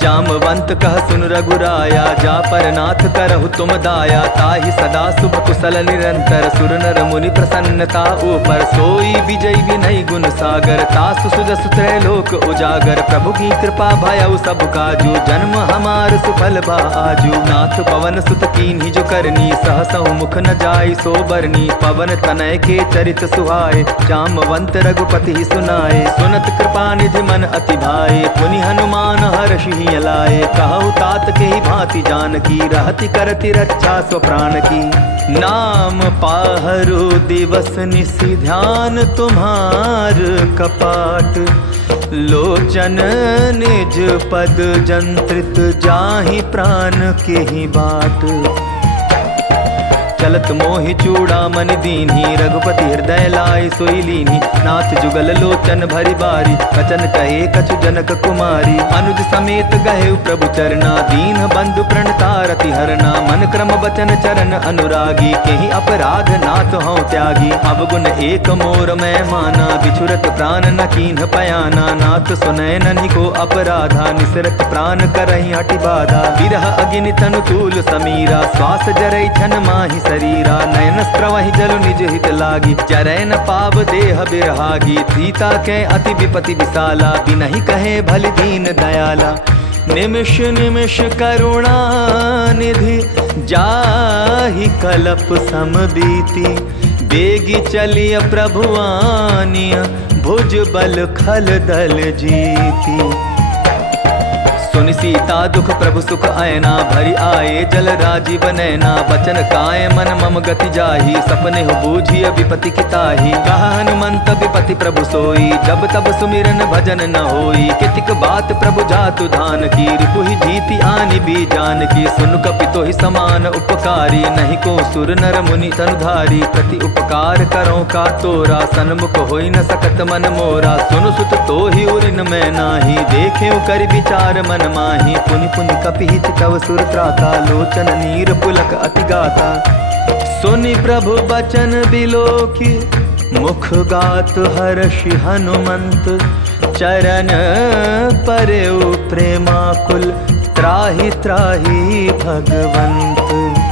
जामवंत कह सुन रघुराया, जा पर नाथ करहु तुम दाया। ताहि सदा शुभ कुशल निरंतर, सुर नर मुनि प्रसन्नता ऊपर। सोई विजय विनय गुण सागर, तासु सुजसु त्रैलोक उजागर। प्रभु की कृपा भयउ सब काजू, जन्म हमार सुफल बा आजू। नाथ पवन सुत कीन्हि जो करनी, सहसहु मुख न जाय सो बरनी। पवन तनय के चरित सुहाए, जामवंत रघुपति सुनाए। सुनत कृपा निधि मन अति भाए, पुनि हनुमान हर्षि लाए। कहु तात के ही भांति जानकी, रहति करति रक्षा स्व प्राण की। नाम पाहरु दिवस निशि, ध्यान तुम्हार कपाट। लोचन निज पद जंत्रित, जाहि प्राण के ही बाट। चलत मोहि चूड़ामणि दीन्ही, रघुपति हृदय लाय सोई लीन्ही। नाथ जुगल लोचन भरि बारी, वचन कहे कछु जनक कुमारी। अनुज समेत गहे प्रभु चरना, दीन बंधु प्रणतारति हरना। मन क्रम बचन चरण अनुरागी, केहि अपराध नाथ हूँ त्यागी। अवगुण एक मोर मैं माना, बिछुरत प्राण न कीन्ह पयाना। नाथ सुनय ननि को अपराधा, निसरत प्राण करहि हटि बाधा। विरह अग्नि तनु तूल समीरा, श्वास जरै छन माहि शरीरा। नयन स्त्रवहि जल निज हित लागी, जरै न पाव देह बिरहागी। सीता के अति विपति विशाला, बिनहि कहे भलि दीन दयाला। निमिष निमिष करुणा निधि, जाहि कलप सम बीती। बेगी चलिय प्रभु आनिय, भुज बल खल दल जीती। सुनि सीता दुख प्रभु सुख आयना, भरि आए जल राजीव नैना। बचन काय मन मम गति जाही, सपने हो बूझिय विपति किताही। कहा हनुमंत विपति प्रभु सोई, जब तब सुमिरन भजन न होई। कितिक बात प्रभु जातु धान की, रिपुहि जीति आनि भी जान की। सुन कपितो ही समान उपकारी, नहीं को सुर नर मुनि तनुधारी। प्रति उपकार करो का तोरा, सन्मुख होई न सकत मन मोरा। सुनु सुत तो ही उरिन मैं नाही, देखे कर विचार मन माही। पुनि पुनि कपिहि चितव सुर त्राता, लोचन नीर पुलक अति गाता। सुनि प्रभु बचन बिलोकी, मुख गात हर्षि हनुमंत। चरण परेउ प्रेमाकुल, त्राहि त्राहि भगवंत।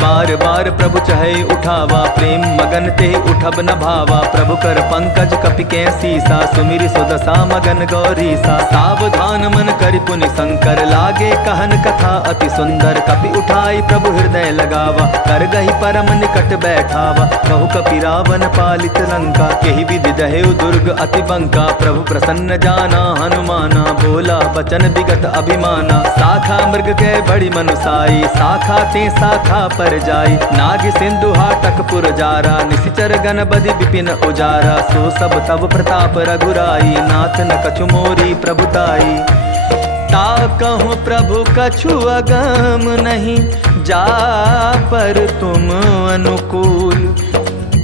बार बार प्रभु चहे उठावा, प्रेम मगन ते उठब न भावा। प्रभु कर पंकज कपि के सीसा, सुमिर सुदशा मगन गौरीसा। सावधान मन करि पुनि शंकर, लागे कहन कथा अति सुंदर। कपि उठाई प्रभु हृदय लगावा, कर गही परम निकट बैठावा। कहु कपि रावण पालित लंका, केहि विधि दहेउ दुर्ग अति बंका। प्रभु प्रसन्न जाना हनुमाना, बोला बचन विगत अभिमाना। साखा मृग के बड़ी मनुसाई, शाखा ते शाखा पर जाई। नाग सिंधु हाटक पुर जारा, निशिचर गण बदि विपिन उजारा। सो सब तब प्रताप रघुराई, नाथ न कछु मोरी प्रभुताई। ता कहूँ प्रभु कछु अगम नहीं, जा पर तुम अनुकूल।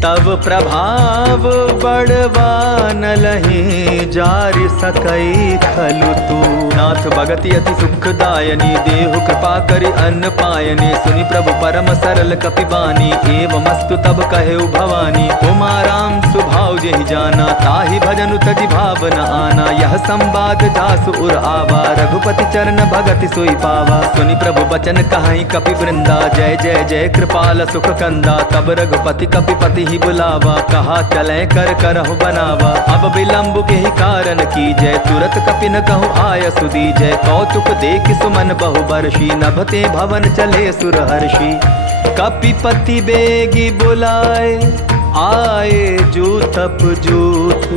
तब प्रभाव बड़वा न लही, जारि सकई खलु तू। नाथ भगति अति सुखदायनी, देहु कृपा करि अन्न पायनी। सुनि प्रभु परम सरल कपि बानी, एवमस्तु तब कहेउ भवानी। उमा राम सुभाव जेहि जाना, ताहि भजनु तजि भाव न आना। यह संवाद जासु उर आवा, रघुपति चरण भगति सोई पावा। सुनि प्रभु बचन कहाई कपि वृंदा, जय जय जय कृपाल सुख कंदा। तब रघुपति कपिपति बुलावा, कहा चले कर करहु बनावा। अब विलंब के ही कारण की जय, तुरत कपि न कहु आय सुदी जय। कौतुक देख सुमन बहु बरषी, नभते भवन चले सुर हर्षि। कपिपति बेगी बुलाए, आए जूतप जूथ।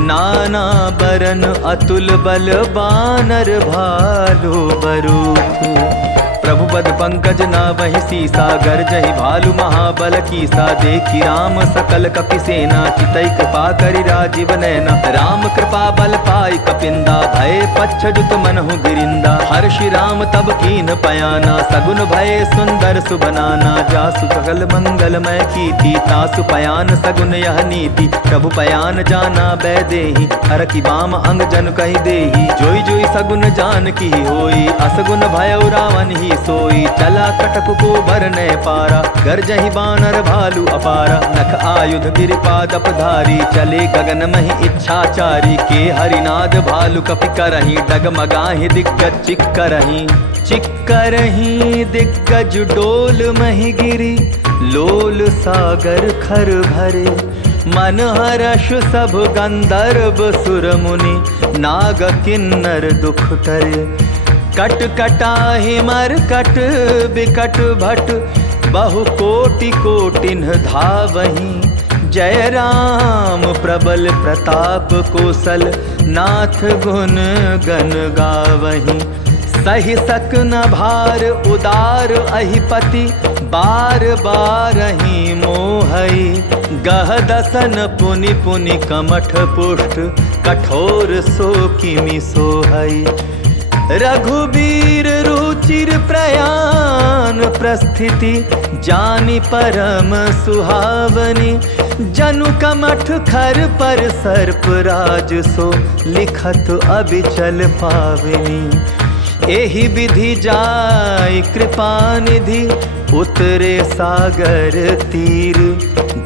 नाना बरन अतुल बल, बानर भालु बरूथ। प्रभु बद पंकज नावहि सीसा, गर्जहि भालु महाबल कीसा। देखी राम सकल कपि सेना, चितई कृपा करि राजीव नैना। राम कृपा बल पाई कपिंदा, भय पच्छजुत मनहु गिरिंदा। हर्षि राम तब कीन पयाना, सगुन भय सुंदर सुबनाना। जासु सकल मंगलमय कीर्ति, तासु पयान सगुन यह नीति। प्रभु पयान जाना बैदेही, हर की बाम अंग जन कहि देही। जोई जोई सगुन जान की होई, असगुन भयउ रावण ही सोई। चला कटक को भरने पारा, गर्जहि बानर भालु अपारा। नख आयुध गिरिपादप धारी, चले गगन महि इच्छाचारी। के हरिनाद भालु कपि करहि, डगमगाहि दिग्गज चिक्करहि। चिक्करहि दिग्गज डोल महि गिरी, लोल सागर खर भरे। मन हर्ष सब गंधर्व सुर मुनि, नाग किन्नर दुख टरे। कट कटाहि मर कट बिकट भट, बहु कोटि कोटिन धावहि। जय राम प्रबल प्रताप कौशल, नाथ गुण गण गावहि। सहि सक न भार उदार अहिपति, बार बार ही मोहई। गह दसन पुनि पुनि कमठ पुष्ट, कठोर सो किमि सोहई। रघुबीर रुचि चिर प्रयाण प्रस्थिति जानी परम सुहावनी। जनु कमठ खर पर सर्प राज सो लिखत अबिचल पावनी। एहि विधि जाय कृपा निधि उतरे सागर तीर।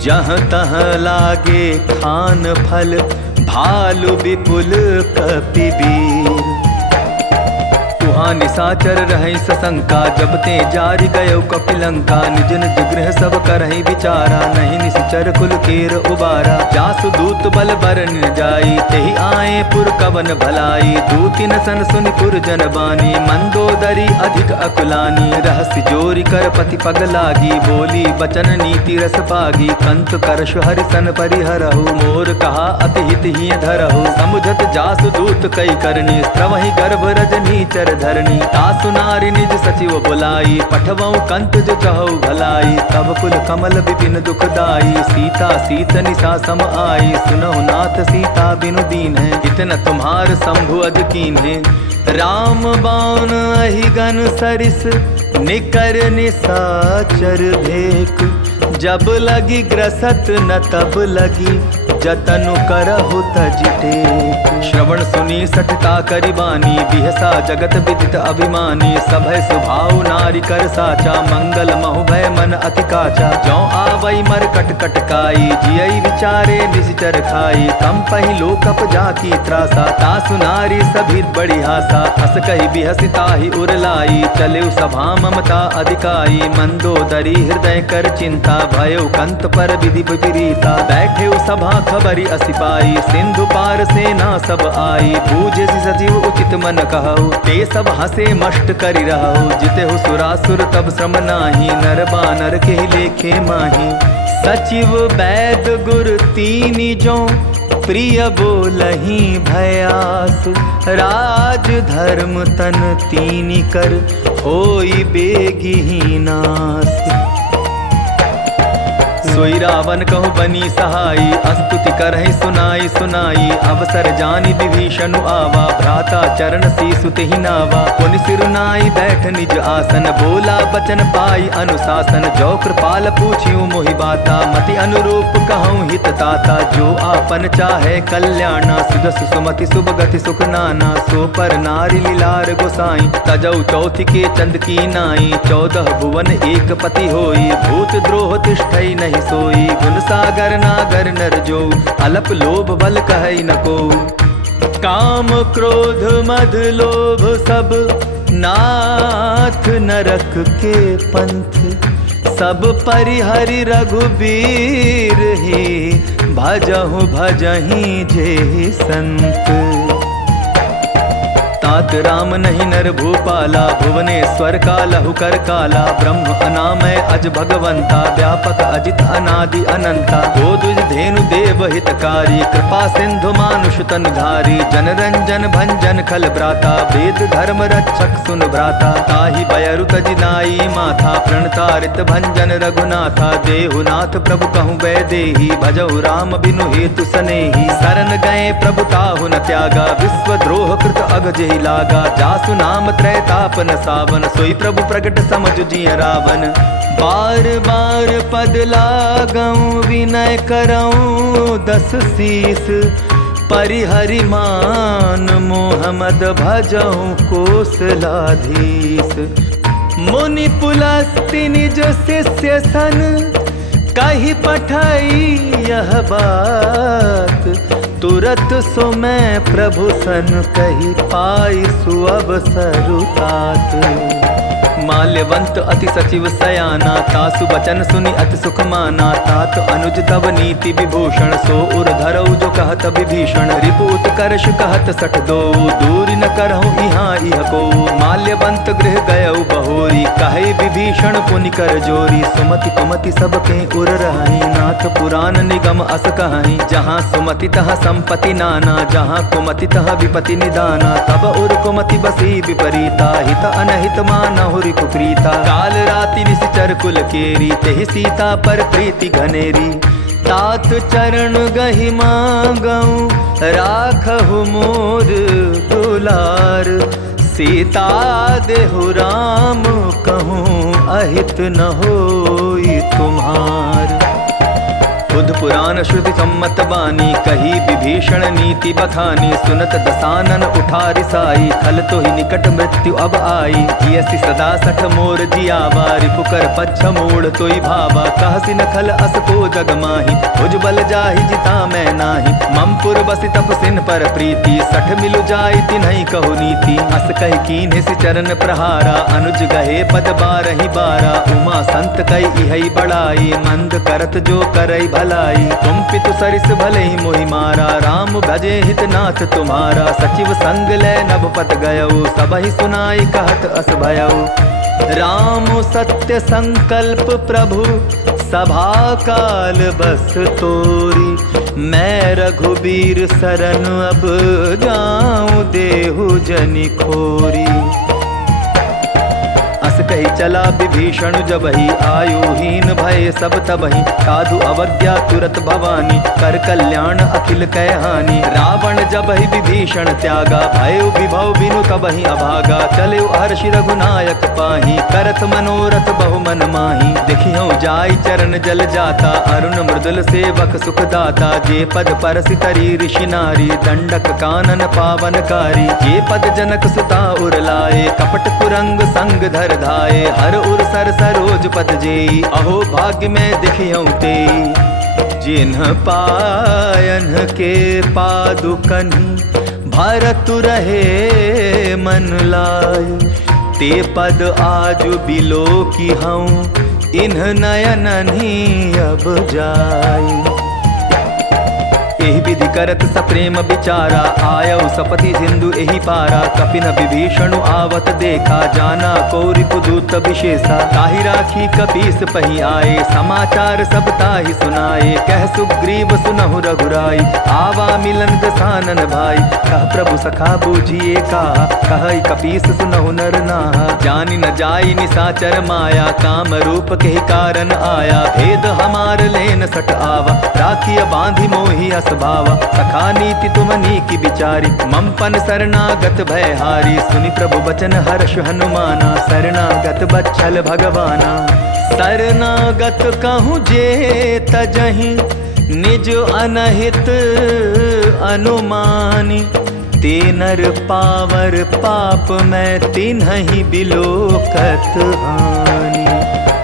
जहाँ तहाँ लागे खान फल भालु विपुल कपिबीर। तुहाँ निशाचर रहै सशंका जब ते जारि गयो कपिलंका। निज निज गृह सब करहि विचारा नहीं निश्चर कुल केर उबारा। जासु दूत बल बरन जाई तेहि आए पुर कवन भलाई। दूतिन सन सुनि पुर जन बानी मंदोदरी अधिक अकुलानी। रहस्य जोरी कर पति पग लागी बोली बचन नीति रस पागी। कंत करश हरिसन परिहरहु मोर कहा अति हित ही धरहु। समुझत जासु दूत कई करनी स्त्रवहि गर्भ रजनी चर धरणी। तासु नारी निज सचिव बुलाई पठवऊ कंत जो चहु भलाई। तब कुल कमल विपिन दुखदाई सीता सीत निशा सम आई। सुनहु नाथ सीता बिनु दीन है इतना तुम्हार शंभु अज कीन है। राम बाण अहिगन सरिस निकर निशाचर भेक। जब लगी ग्रसत न तब लगी जतनु करहु तज टेक। श्रवण सुनी सठता करिबानी बिहसा जगत विदित अभिमानी। सभय सुभाव नारी कर साचा मंगल महु भय मन अति काचा। जौ आवई मर कट कटकाई जियई विचारे निश्चर खाई। कम पही लोकप जाकी त्रासा तासु नारी सभी बड़ी हासा। हस कही बिहसी ताहि उरलाई चले सभा ममता अधिकाई। मंदोदरी हृदय कर चिंता भयो कंत पर विधि विपरीता। बैठे सभा खबरी असिपाई सिंधु पार सेना सब आई। बूझे सजीव उचित मन कहु ते सब हसे मष्ट करि रहु। जिते हो सुरासुर तब श्रम नाही नर बानर के लेखे माही। सचिव वैद गुर तीनि जो प्रिय बोलहि भयास। राज धर्म तन तीनि कर होई बेगिहि नास। सोई रावण कहु बनी सहाई अस्तुति करहि सुनाई सुनाई। अवसर जानि विभीषण आवा भ्राता चरण सीसु तेहि नावा। पुनि सिरुनाई बैठ निज आसन बोला बचन पाई अनुशासन। जो कृपाल पूछियो मोहि बाता मति अनुरूप कहूँ हित ताता। जो आपन चाहे कल्याणा सुदस सुमति शुभ गति सुख नाना। सो पर नारी लीलार गोसाई तजौ चौथि के चंद की नाई। 14 भुवन एक पति होई भूत द्रोह तिष्ठई नहीं सोई। गुण सागर नागर नर जो अलप लोभ बल कहई न को। काम क्रोध मद लोभ सब नाथ नरक के पंथ। सब परिहरि रघुबीर ही भजहु भजहि जे संत। तात राम नहीं नर भूपाला भुवनेश्वर का लहु कर काला। ब्रह्म अनामय अज भगवंता व्यापक अजित अनादि अनंता। गोदुज धेनु देव हितकारी कृपा सिंधु मानुष तन धारी। जन रंजन भंजन खल भ्राता वेद धर्म रक्षक सुन भ्राता। ताहि बयरु तजिनाई माथा प्रणतारित भंजन रघुनाथा। देहुनाथ प्रभु कहूँ वैदेही भजहु राम बिनु हेतु सनेही। शरण गए प्रभु ताहु न त्यागा विश्व द्रोह कृत अग जेहि लागा। जासु नाम त्रैताप न सावन सोई प्रभु प्रगट समझ जिय रावण। बार बार पद लागऊं विनय करऊं 10 शीस। परिहरि मान मोहम्मद भजऊं कोसलाधीश। मुनि पुलस्ति निज शिष्य सन कही पठाई यह बात। तुरत सो मैं प्रभु सन कही पाई सुअवसरु तात। माल्यवंत अति सचिव सयाना तासु बचन सुनि अति सुख माना। तात अनुज तब नीति विभूषण सो उर धरऊ जो कहत विभीषण। रिपु उत्कर्ष कहत सठ दो दूरी न करहु इहाँ इह को। माल्यवंत गृह गयऊ बहोरी कहे विभीषण पुनि कर जोरी। सुमति कुमति सबके उर रहाई नाथ पुराण निगम अस कहाई। जहाँ सुमति तहाँ संपत्ति नाना जहाँ कुमति तहाँ विपति निदाना। तब उर कुमति बसी विपरीता हित अनहित मानहुरि कुप्रीता। काल राति निश्चर कुल केरी तेहि सीता पर प्रीति घनेरी। तात चरण गहि मांगऊं राखहु मोर दुलार। सीता देहु राम कहूँ अहित न होई तुम्हार। बुध पुराण श्रुति सम्मत बानी कही विभीषण नीति बखानी। सुनत दसानन उठा रिसाई खल तो ही निकट मृत्यु अब आई। जियसि सदा सठ मोर जियावा रिपुकर पच्छ मोड़ तोई भावा। कहसि न खल अस को जग माही भुज बल जाहि जिता मैं नाही। ममपुर बसि तपसिन पर प्रीति सठ मिलु जाई तिन्हि कहु नीति। अस कहि कीन्हि सि चरण प्रहारा अनुज गहे पद बारहि बारा। उमा संत कई इहै बड़ाई मंद करत जो करई भलाई। तुम पितु सरिस भले ही मोहि मारा राम भजे हितनाथ तुम्हारा। सचिव संग ले नभपत गयऊ सबहि सुनाई कहत अस भयऊ। राम सत्य संकल्प प्रभु सभा काल बस तोरी। मैं रघुबीर सरन अब जाऊं देहु जनि खोरी। अस कही चला विभीषण जबहि आयुहीन भय सब तबहि। साधु अवज्ञा तुरत भवानी कर कल्याण अखिल कह हानि। रावण जबहि विभीषण त्यागा भयो विभव बिनु तबहि अभागा। चले हर्षि रघुनायक पाही करत मनोरथ बहु मन माही। देखियो जाई चरण जल जाता अरुण मृदुल सेवक सुखदाता। जे पद परसि तरी ऋषि नारी दंडक कानन पावनकारी। जे पद जनक सुता उर लाए कपट कुरंग संग धर धाये। हर उर सर सरोज पद जेई अहो भाग्य में दिखियौ ते। जिन्ह पायन के पादुकनि भरतु रहे मन लाय। ते पद आज बिलो की हूँ इन्ह नयननि अब जाय। एहि विधि करत सप्रेम विचारा आयऊ सपति सिंधु एहि पारा। कपिन विभीषण आवत देखा जाना कौरि पुदूत विशेषा। ताहि राखी कपीस पही आए समाचार सब ताहि सुनाए। कह सुग्रीव सुनहु रघुराई आवा मिलन दसानन भाई। कह प्रभु सखा बूझिए का कहई कपीस सुनहु नर नाहा। जानि न जाई निसाचर माया काम रूप के कारण आया। भेद हमार लेन सट आवा राखिय बांधि मोहि अस भावा। सखा नीति तुम नीकी बिचारी ममपन शरणागत भयहारी। सुनि प्रभु बचन हर्ष हनुमाना शरणागत बच्छल भगवाना। शरणागत कहूँ जे तजहि निज अनहित अनुमानी। ते नर पावर पाप मैं तिन्हि बिलोकत हानि।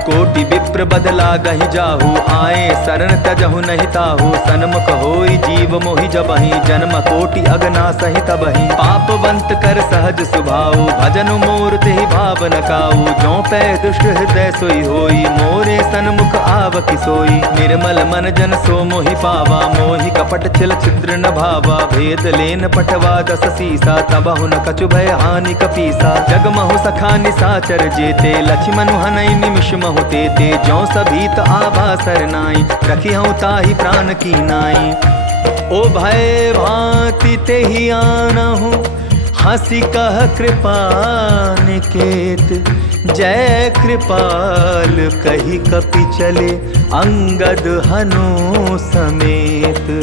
कोटि विप्र बदला गहि जाहु आए शरण तजहु नहीं ताहु। सन्मुख होई जीव मोहि जबहि जन्म कोटि अगना सहि तबहि। पापवंत कर सहज सुभाऊ भजन मोर तेहि भाव न काऊ। जो पै दुष्ट हृदय सोई होई मोरे सन्मुख आव किसोई। निर्मल मन जन सो मोहि पावा मोहि कपट छिल छिद्र न भावा। भेद लेन पटवा दस सीसा तबहु न कछु भय हानि कपीसा। जगमहु सखा निसाचर जेते लक्ष्मण हनई निमिष महु ते जो सभीत आभा सरनाई। रखी हूँ ताहि प्राण की नाई। ओ भय भांति ते ही आनहु हंसी कह कृपा निकेत। जय कृपाल कही कपि चले अंगद हनु समेत।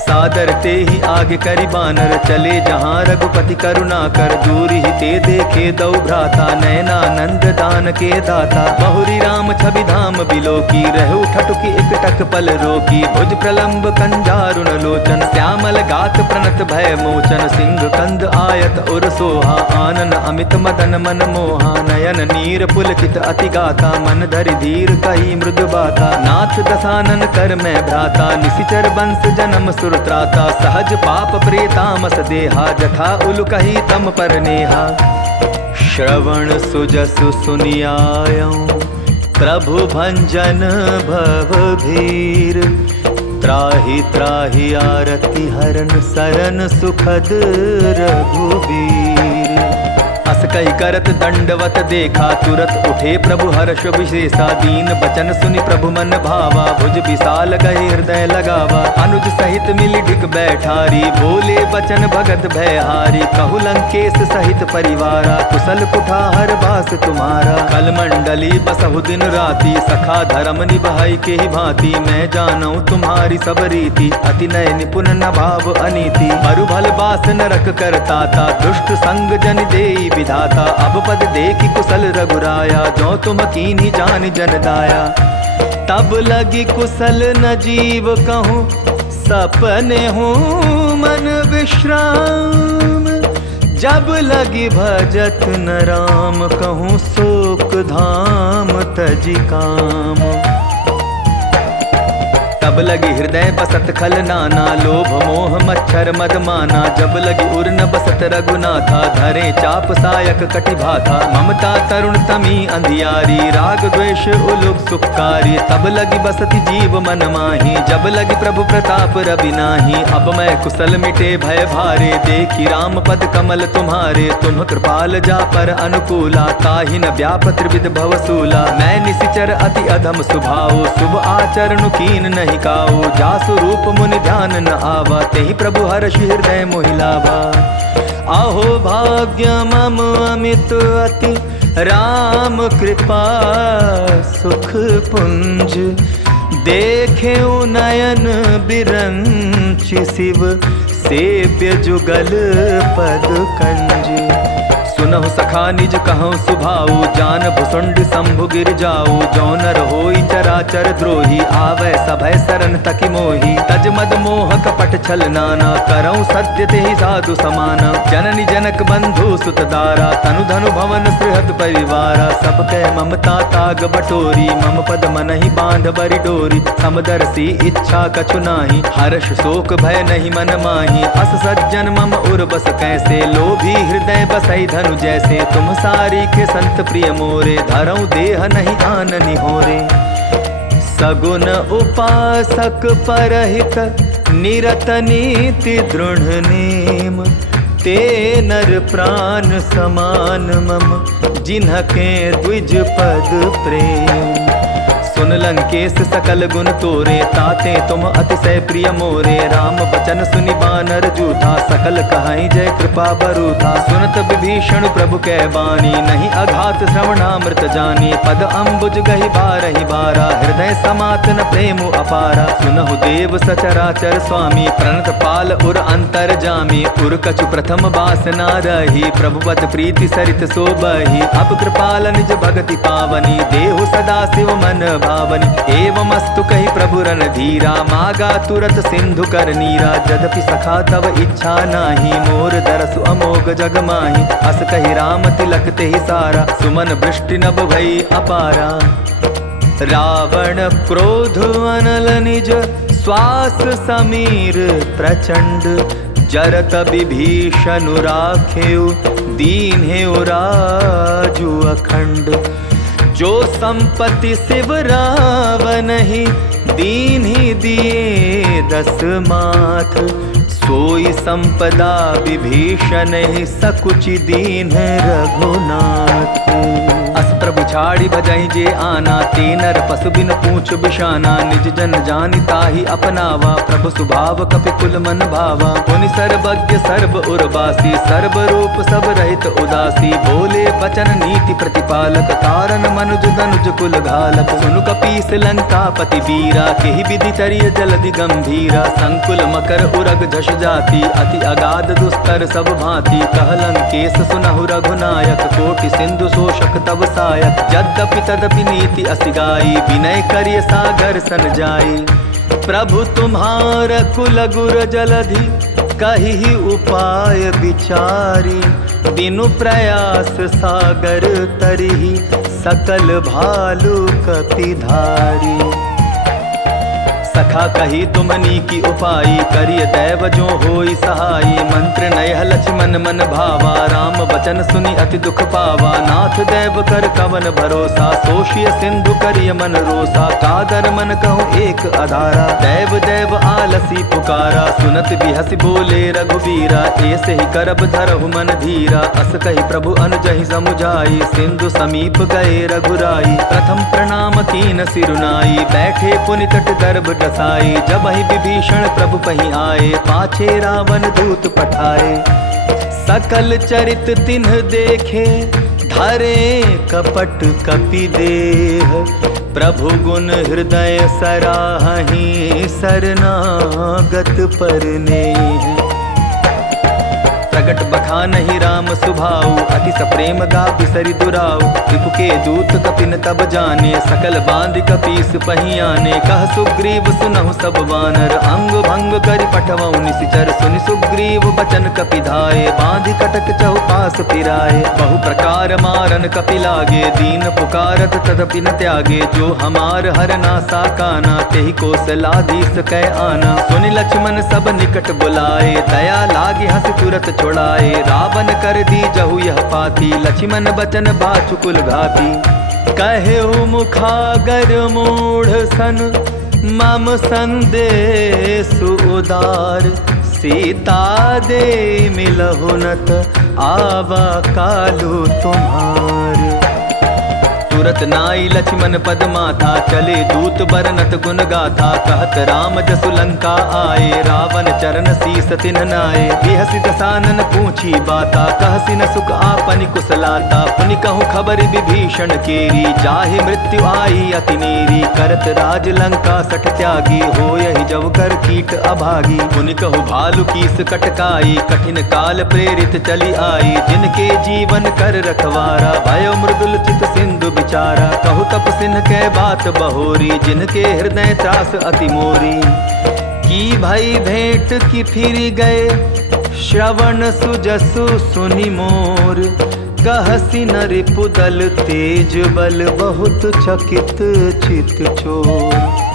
सादर ते ही आगे करि बानर चले जहाँ रघुपति करुणा कर। दूर ही ते देखे दौ भ्राता नयनानंद दान के दाता। बहुरी राम छवि धाम बिलो की रहु ठटुकी एक टक पल रोकी। भुज प्रलंब कंजारुण लोचन श्यामल गात प्रणत भय मोचन। सिंह कंद आयत उर सोहा आनन अमित मदन मन मोहा। नयन नीर पुलकित अति गाता मन धरि धीर कही मृदु बाता। नाथ दसानन कर मैं भ्राता निशिचर वंश जन्म सुर त्राता। सहज पाप प्रेतामस देहा जथा उल कही तम पर नेहा। श्रवण सुजसु सुनियायऊं प्रभु भंजन भव भीर। त्राहि त्राहि आरति हरन सरन सुखद रघुबीर। अस कही करत दंडवत देखा, तुरत उठे प्रभु हर्ष विशेषा। दीन बचन सुनि प्रभु मन भावा, भुज विशाल गए हृदय लगावा। अनुज सहित मिली ढिक बैठारी, बोले बचन भगत भयहारी। कहु लंकेश सहित परिवारा, कुशल कुठार बास तुम्हारा। कल मंडली बसहु दिन राति, सखा धर्म निभाई के ही भांति। मैं जानू तुम्हारी सब रीति, अति नय निपुण न भाव अनीति। मरु भल बास नरक करता था, दुष्ट संग जन देई विधाता। अब पद देखि कुशल रघुराया, जो तुम कीन्ही जान जन दाया। तब लगी कुशल न जीव कहूँ, सपने हूँ मन विश्राम। जब लगी भजत न राम, कहूँ शोक धाम तजी काम। तब लगी हृदय बसत खल नाना, लोभ मोह मच्छर मद माना। जब लगी उर न बसत रघुनाथा, धरे चाप सायक कटि भाथा। ममता तरुण तमी अंधियारी, राग द्वेष उलुक सुखकारी। तब लगी बसति जीव मन माही, जब लगी प्रभु प्रताप रवि नाही। अब मैं कुशल मिटे भय भारे, देखी राम पद कमल तुम्हारे। तुम कृपाल जा पर अनुकूला, ताहि न व्याप त्रिविध भवसूला। मैं निशिचर अति अधम स्वभाव, शुभ आचरण कीन नहीं काऊ। जासु रूप मुनि ध्यान न आवा, तेहि प्रभु हर्ष हृदय मोहिलावा। आहो भाग्य मम अमित अति, राम कृपा सुख पुंज। देखे नयन बिरंचि, शिव सेव्य जुगल पद कंज। सुनहु सखा निज कहूँ सुभाऊ, जान भुसुंड शंभु गिर जाऊ। जो नर होई चराचर द्रोही, आवे सभय सरन तकि मोही। तज मद मोह कपट छल नाना, करऊँ सत्य तेहि साधु समाना। जननी जनक बंधु सुत दारा, तनु धनु भवन सृहद परिवारा। सब कह ममता ताग बटोरी, मम पद मनहि बांध बरि डोरी। समदर्शी इच्छा कछु नाही, हर्ष शोक भय नहीं मन माही। अस सज्जन मम उर बस कैसे, लोभी हृदय बसई धनु जैसे। तुम सारी के संत प्रिय मोरे, धरऊं देह नहीं आननि होरे। सगुन उपासक परहित, निरत नीति दृढ़ नेम। ते नर प्राण समान मम, जिन्हके द्विज पद प्रेम। सुन लंकेश सकल गुण तोरे, ताते तुम अतिशय प्रिय मोरे। राम बचन सुनि बानर जूथा, सकल कहाई जय कृपा बरूथा। सुनत विभीषण प्रभु कै बानी, नहीं अघात श्रवणामृत जानी। पद अम्बुज गहि बारहि बारा, हृदय समात न प्रेम अपारा। सुनहु देव सचराचर स्वामी, प्रणत पाल उर अंतर जामी। उर कछु प्रथम बासना रही, प्रभुवत प्रीति सरित सोबही। अब कृपाल निज भगति पावनी, देहु सदा शिव मन भावनी। एवमस्तु कहि प्रभु रन धीरा, मागा तुरत सिंधु कर नीरा। यद्यपि सखा तव इच्छा नाही, मोर दरसु अमोघ जग माही। अस कहि राम तिलक तेहि सारा, सुमन वृष्टि नभ भई अपारा। रावण क्रोध अनल निज, श्वास समीर प्रचंड। जरत विभीषण राखेउ, दीन्हेउ राजु अखंड। जो संपत्ति शिव रावण ही, दीन्हि दिए 10 माथ। सोई संपदा विभीषण ही, सकुचि दीन रघुनाथ। अस प्रभु छाड़ी भजहि जे आना, ते नर पशु बिन पूछ बिशाना। निज जन जानि ताहि अपनावा, प्रभु स्वभाव कपि कुल मन भावा। पुनि सर्वज्ञ सर्व उर्वासी, सर्व रूप सब रहित उदासी। बोले बचन नीति प्रतिपालक, तारन मनुज दनुज कुल घालक। सुनु कपीस लंकापति वीरा, केहि विधि चरिय जलधि गंभीरा। संकुल मकर उरग झष जाति, अति अगाध दुस्तर सब भांति। कह लंकेश सुनहु रघुनायक, कोटि सिंधु शोषक तब सायक। यद्यपि तदपि नीति असिगाई, विनय करिय सागर सन जाई। प्रभु तुम्हार कुल गुर जलधि, कहि उपाय विचारी। बिनु प्रयास सागर तरिहि, सकल भालु कपिधारी। सखा कही तुमनी की उपाई, करिय दैव जो होई सहाई। मंत्र नयह लक्ष्मण मन भावा, राम बचन सुनि अति दुख पावा। नाथ दैव कर कवन भरोसा, सोशिय सिंधु करिय मन रोसा। कादर मन कहूँ एक आधारा, दैव दैव आलसी पुकारा। सुनत बिहसी बोले रघुबीरा, ऐसे ही करब धरहु मन धीरा। अस कही प्रभु अनुजहि समुझाई, सिंधु समीप गए रघुराई। प्रथम प्रणाम कीन सिरुनाई, बैठे पुनि तट गर्भ डसाई। जब ही विभीषण प्रभु पही आए, पाछे रावण दूत पठाए। सकल चरित तिन्ह देखे, धरे कपट कपि देह। प्रभु गुण हृदय सराहि, शरणागत परनेह। प्रगट बखानहि राम सुभाऊ, अति सप्रेम गा बिसरि दुराऊ। रिपु के दूत कपिन तब जाने, सकल बांध कपीस पहियाने। कह सुग्रीव सुनहु सब वानर, अंग भंग करि पठवऊ निशिचर। सुनि सुग्रीव बचन कपि धाये, बांधि कटक चहुपास फिराए। बहु प्रकार मारन कपि लागे, दीन पुकारत तदपि न त्यागे। जो हमार हरना साकाना, तेहि कौशलाधीश कै आना। सुनि लक्ष्मण सब निकट बुलाए, दया लागी हंस तुरत छोड़ाए। रावण कर दी जहु यह पाती, लक्ष्मण बचन बाचुकुल घाती। कहेउ मुखागर मूढ़ सन, मम संदेश उदार। सीता दे मिलहु नत, आवा कालु तुम्हार। तुरत नाई लक्ष्मण पद माथा, चले दूत बरनत गुण गाथा। कहत राम जसु लंका आए, रावण चरण शीस तिन्ह नाए। बिहसि दसानन पूछी बाता, कहसि न सुख आपनि कुशलाता। पुनि कहूँ खबर विभीषण केरी, जाहि मृत्यु आई अति नेरी। करत राज लंका सठ त्यागी, होयहि जब कर कीट अभागी। पुनि कहूँ भालु कीस कटकाई, कठिन काल प्रेरित चली आई। जिनके जीवन कर रखवारा, भयो मृदुल चित सिंधु विचारा। कहु तप सिन्ह के बात बहोरी, जिनके हृदय त्रास अति मोरी। की भई भेंट की फिर गए, श्रवण सुजसु सुनि मोर। कहसी न रिपुदल तेज बल, बहुत चकित चित चोर।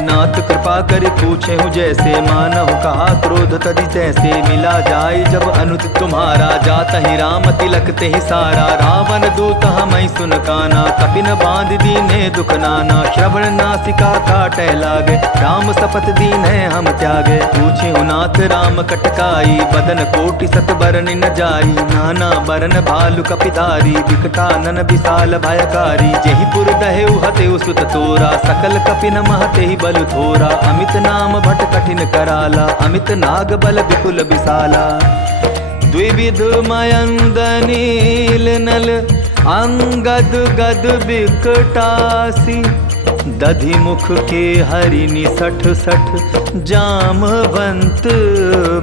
नाथ कृपा कर पूछे हूँ जैसे, मानहु कहा क्रोध तदि तैसे। मिला जाय जब अनुज तुम्हारा, जात ही राम तिलक ते ही सारा। रावण दूत हमई सुन काना, कपिन बांध दीने दुख नाना। श्रवण नासिका काटै लागे, राम शपथ दीने हम त्यागे। पूछे हूँ नाथ राम कटकाई, बदन कोटि सत बरन न जाई। नाना बरन भालु कपिधारी, विकटानन विशाल भयकारी। जेहि पुर दहेउ हतेउ सुत तोरा, सकल कपिन महते बल थोरा। अमित नाम भट कठिन कराला, अमित नाग बल विपुल विशाला। द्विविध मयंद नील नल, अंगद गद बिकटासी। दधि मुख के हरिनि सठ सठ, जामवंत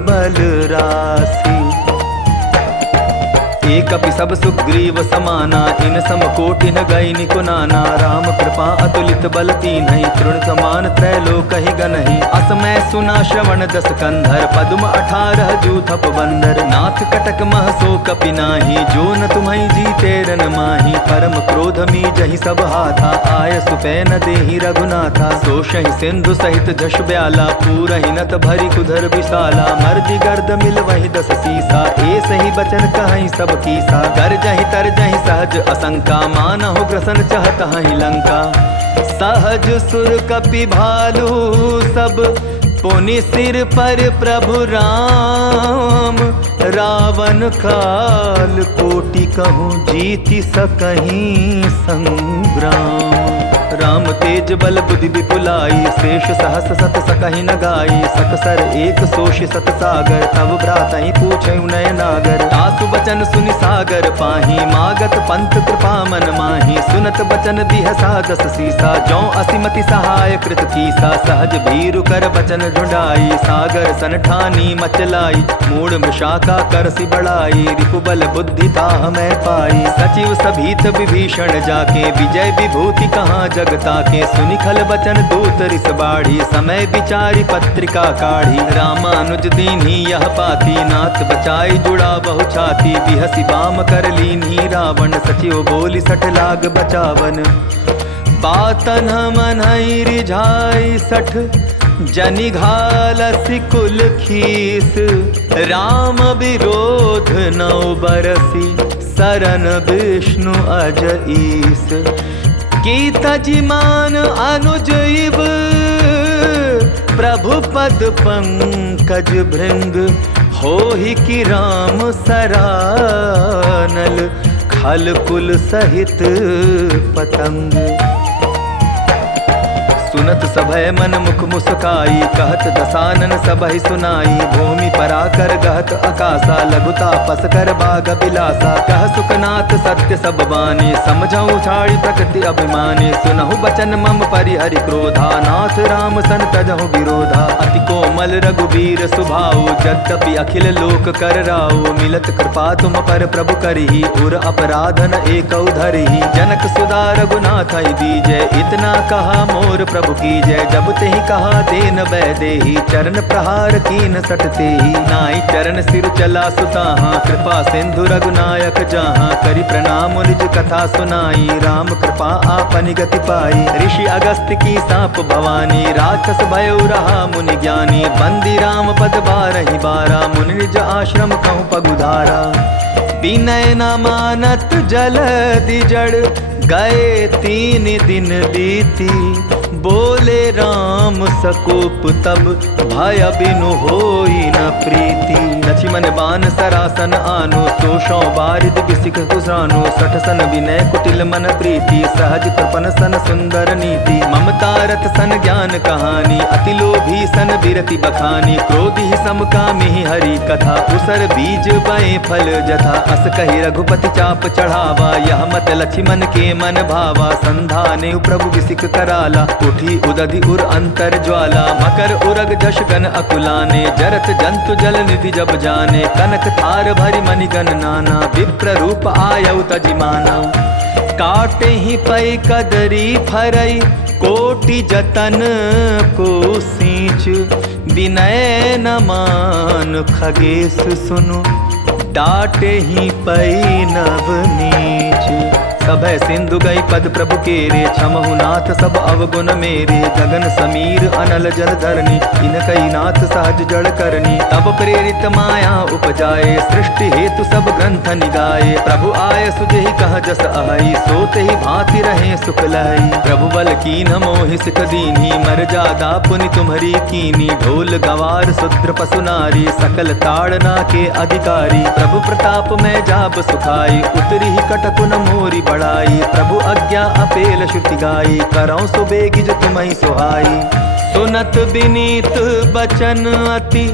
बल राशि। एक कपि सब सुग्रीव समाना, इन सम कोटि न गई निकुनाना। राम कृपा अतुलित बल तीन्हि, तृण समान त्रैलोक ही गनहि। असमय सुना श्रवण दस कंधर, पद्म 18 जूथप बंदर। नाथ कटक मह सो कपि नाही, जो न तुम्हि जीते रन माही। परम क्रोध मी जहि सब हाथा, आय सुपै न देहि रघुनाथा। सोषहि सिंधु सहित झष ब्याला, पूरहि नत भरि कुधर विशाला। मर्दि गर्द मिल वहि 10 सीसा, ऐसे ही बचन कहहि सब कीसा। कर जहि तर जहि सहज असंका, मानहु ग्रसन चहत हहि लंका। सहज सुर कपि भालू सब, पुनि सिर पर प्रभु राम। रावण काल कोटि कहूँ, जीति सकहीं संग्राम। राम तेज बल बुद्धि विपुलाई, शेष सहस सत सकहि न गाई। सकसर एक सोष सत सागर, तब भ्रातहि पूछे नय नागर। तासु बचन सुनि सागर पाही, मागत पंथ कृपा मन माही। सुनत बचन बिहसा 10 सीसा, जौ असिमति सहाय कृत कीसा। सहज भीरु कर बचन ढूंढाई, सागर सन ठानी मचलाई। मूढ़ मृषाका करसि बढ़ाई, रिपुबल बुद्धि ताह मैं पाई। सचिव सभीत विभीषण जाके, विजय विभूति कहाँ जगता के। सुनि खल बचन दूत रिस बाढ़ी, समय विचारी पत्रिका काढ़ी। रामानुज दीन्ही यह पाती, नाथ बचाई जुड़ा बहु छाती। बिहसी बाम कर लीन्ही रावण, सचिव बोली 60 लाग बचावन। बातन मनई रिझाई सठ, जनि घालसी कुल खीस। राम विरोध नौ बरसी, शरण विष्णु अज ईस। की तजिमान अनुज इव, प्रभु पद पंकज भृंग। होहि कि राम सरानल, खल कुल सहित पतंग। सुनत सभय मन मुख मुस्काई, कहत दसानन सबहि सुनाई। भूमि पराकर गहत अकासा, लघुता पस कर बाग बिलासा। कह सुखनाथ सत्य सब बानी, समझऊ छाड़ी प्रकृति अभिमानी। सुनहु बचन मम परिहरि क्रोधा, नाथ राम सन तजहु विरोधा। अति कोमल रघुबीर स्वभाव, यद्यपि अखिल लोक कर राव। मिलत कृपा तुम पर प्रभु करही, उर अपराधन एकौ धरही। जनक सुधा रघुनाथ दीजय, इतना कहा मोर प्रभु की जय। जब ते ही कहा देन वैदेही, चरण प्रहार कीन सटते ही। नाई चरण सिर चला सुताहा, कृपा सिंधु रघुनायक जहाँ। करि प्रणाम निज कथा सुनाई, राम कृपा आपनि गति पाई। ऋषि अगस्त की साप भवानी, राक्षस भयो रहा मुनि ज्ञानी। बंदी राम पद बारहि बारा, मुनि निज आश्रम कहूँ पगुधारा। विनय न मानत जलधि जड़, गए 3 दिन बीती। बोले राम सकोप तब, भय बिनु होई न प्रीति। लक्ष्मण बान सरासन आनो, सोषौ बारिद बिसिक कुसानो। सठ सन विनय कुटिल मन प्रीति, सहज कृपन सन सुंदर नीति। ममता रथ सन ज्ञान कहानी, अति लोभी सन बिरति बखानी। क्रोधि समकामी हरि कथा, उसर बीज बए फल जथा। अस कहि रघुपति चाप चढ़ावा, यह मत लक्ष्मण के मन भावा। संधाने प्रभु बिसिक कराला, उठी उदधि उर अंतर ज्वाला। मकर उरग जश गण अकुलाने, जरत जंतु जल निधि जब जाने। कनक थार भरि मणिगण नाना, विप्र रूप आयउ तजिमाना। काटे ही पै कदरी फरई, कोटि जतन को सींच। विनय न मान खगेश सुनु, डाटे ही पै नव नीच। सभय सिंधु गई पद प्रभु केरे, क्षमहु नाथ सब अवगुण मेरे। गगन समीर अनल जल धरनी, इनकई नाथ सहज जड़ करनी। तब प्रेरित माया उपजाए, सृष्टि हेतु सब ग्रंथ निगाए। प्रभु आय सुजहि कह जस आई, सोते ही भांति रहे सुख लहई। प्रभु बल कीन मोहि सिख दीन्ही, मर्यादा पुनि तुम्हरी कीनी। ढोल गवार शूद्र पशु नारी, सकल ताड़ना के अधिकारी। प्रभु प्रताप में जाब सुखाई, उतरी ही कटकुन मोरी बढ़ाई। प्रभु आज्ञा अपेल श्रुति गाई, करौं सुबेगी जो तुम्हि सुहाई। सुनत विनीत बचन अति,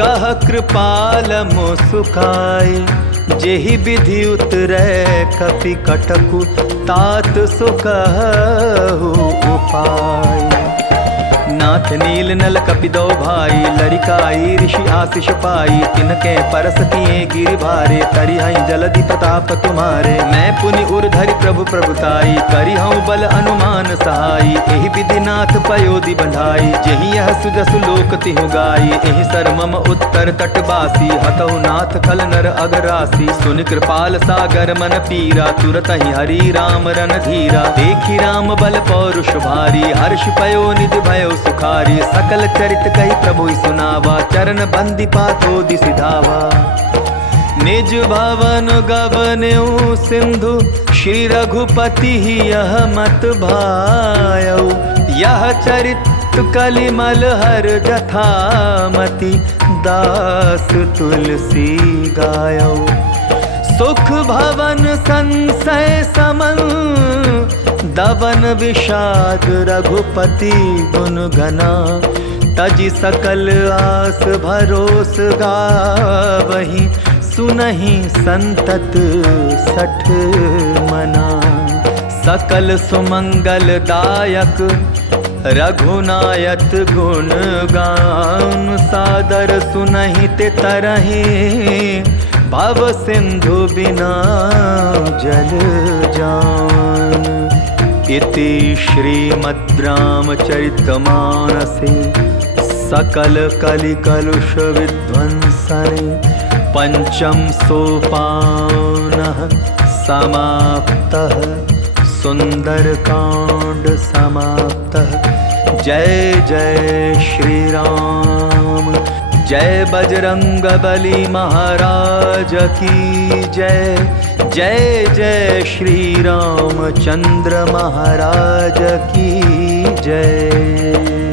कह कृपाल मो सुखाई। जेहि विधि उतरै कपि कटकु, तात सो कहु उपाय। नाथ नील नल कपि दो भाई, लरिकाई ऋषि आशीष पाई। तिनके परस किए गिरि भारे, तरिहै जलधि प्रताप तुम्हारे। मैं पुनि उर धरि प्रभु प्रभुताई, करिहऊँ बल अनुमान सहाई। एहि विधि नाथ पयोधि बंधाई, जेहि यह सुजसु लोक तिहु गाई। एहि सर मम उत्तर तटवासी, हतहु नाथ खल नर अगरासी। सुनि कृपाल सागर मन पीरा, तुरत ही हरि राम रन धीरा। देखि राम बल पौरुष भारी, हर्ष पयो निधि भयो सुखारी। सकल चरित कही प्रभु सुनावा, चरण बंदी पातो दिसि धावा। निज भवन गवन्यु सिंधु, श्री रघुपति ही यह मत भायऊ। यह चरित कलिमल हर जथामति, दास तुलसी गायऊ। सुख भवन संशय समन, दवन विषाद रघुपति गुण गना। तजि सकल आस भरोस गावहि, सुनहि संतत सठ मना। सकल सुमंगल दायक रघुनायक गुण गान। सादर सुनहि ते तरहि, भव सिंधु बिना जल जान। इति श्रीमद् रामचरितमानसे सकल कलि कलुष विध्वंसने पंचम सोपानः समाप्तः। सुंदर कांड समाप्तः। जय जय श्री राम। जय बजरंग बली महाराज की जय। जय जय श्री रामचंद्र महाराज की जय।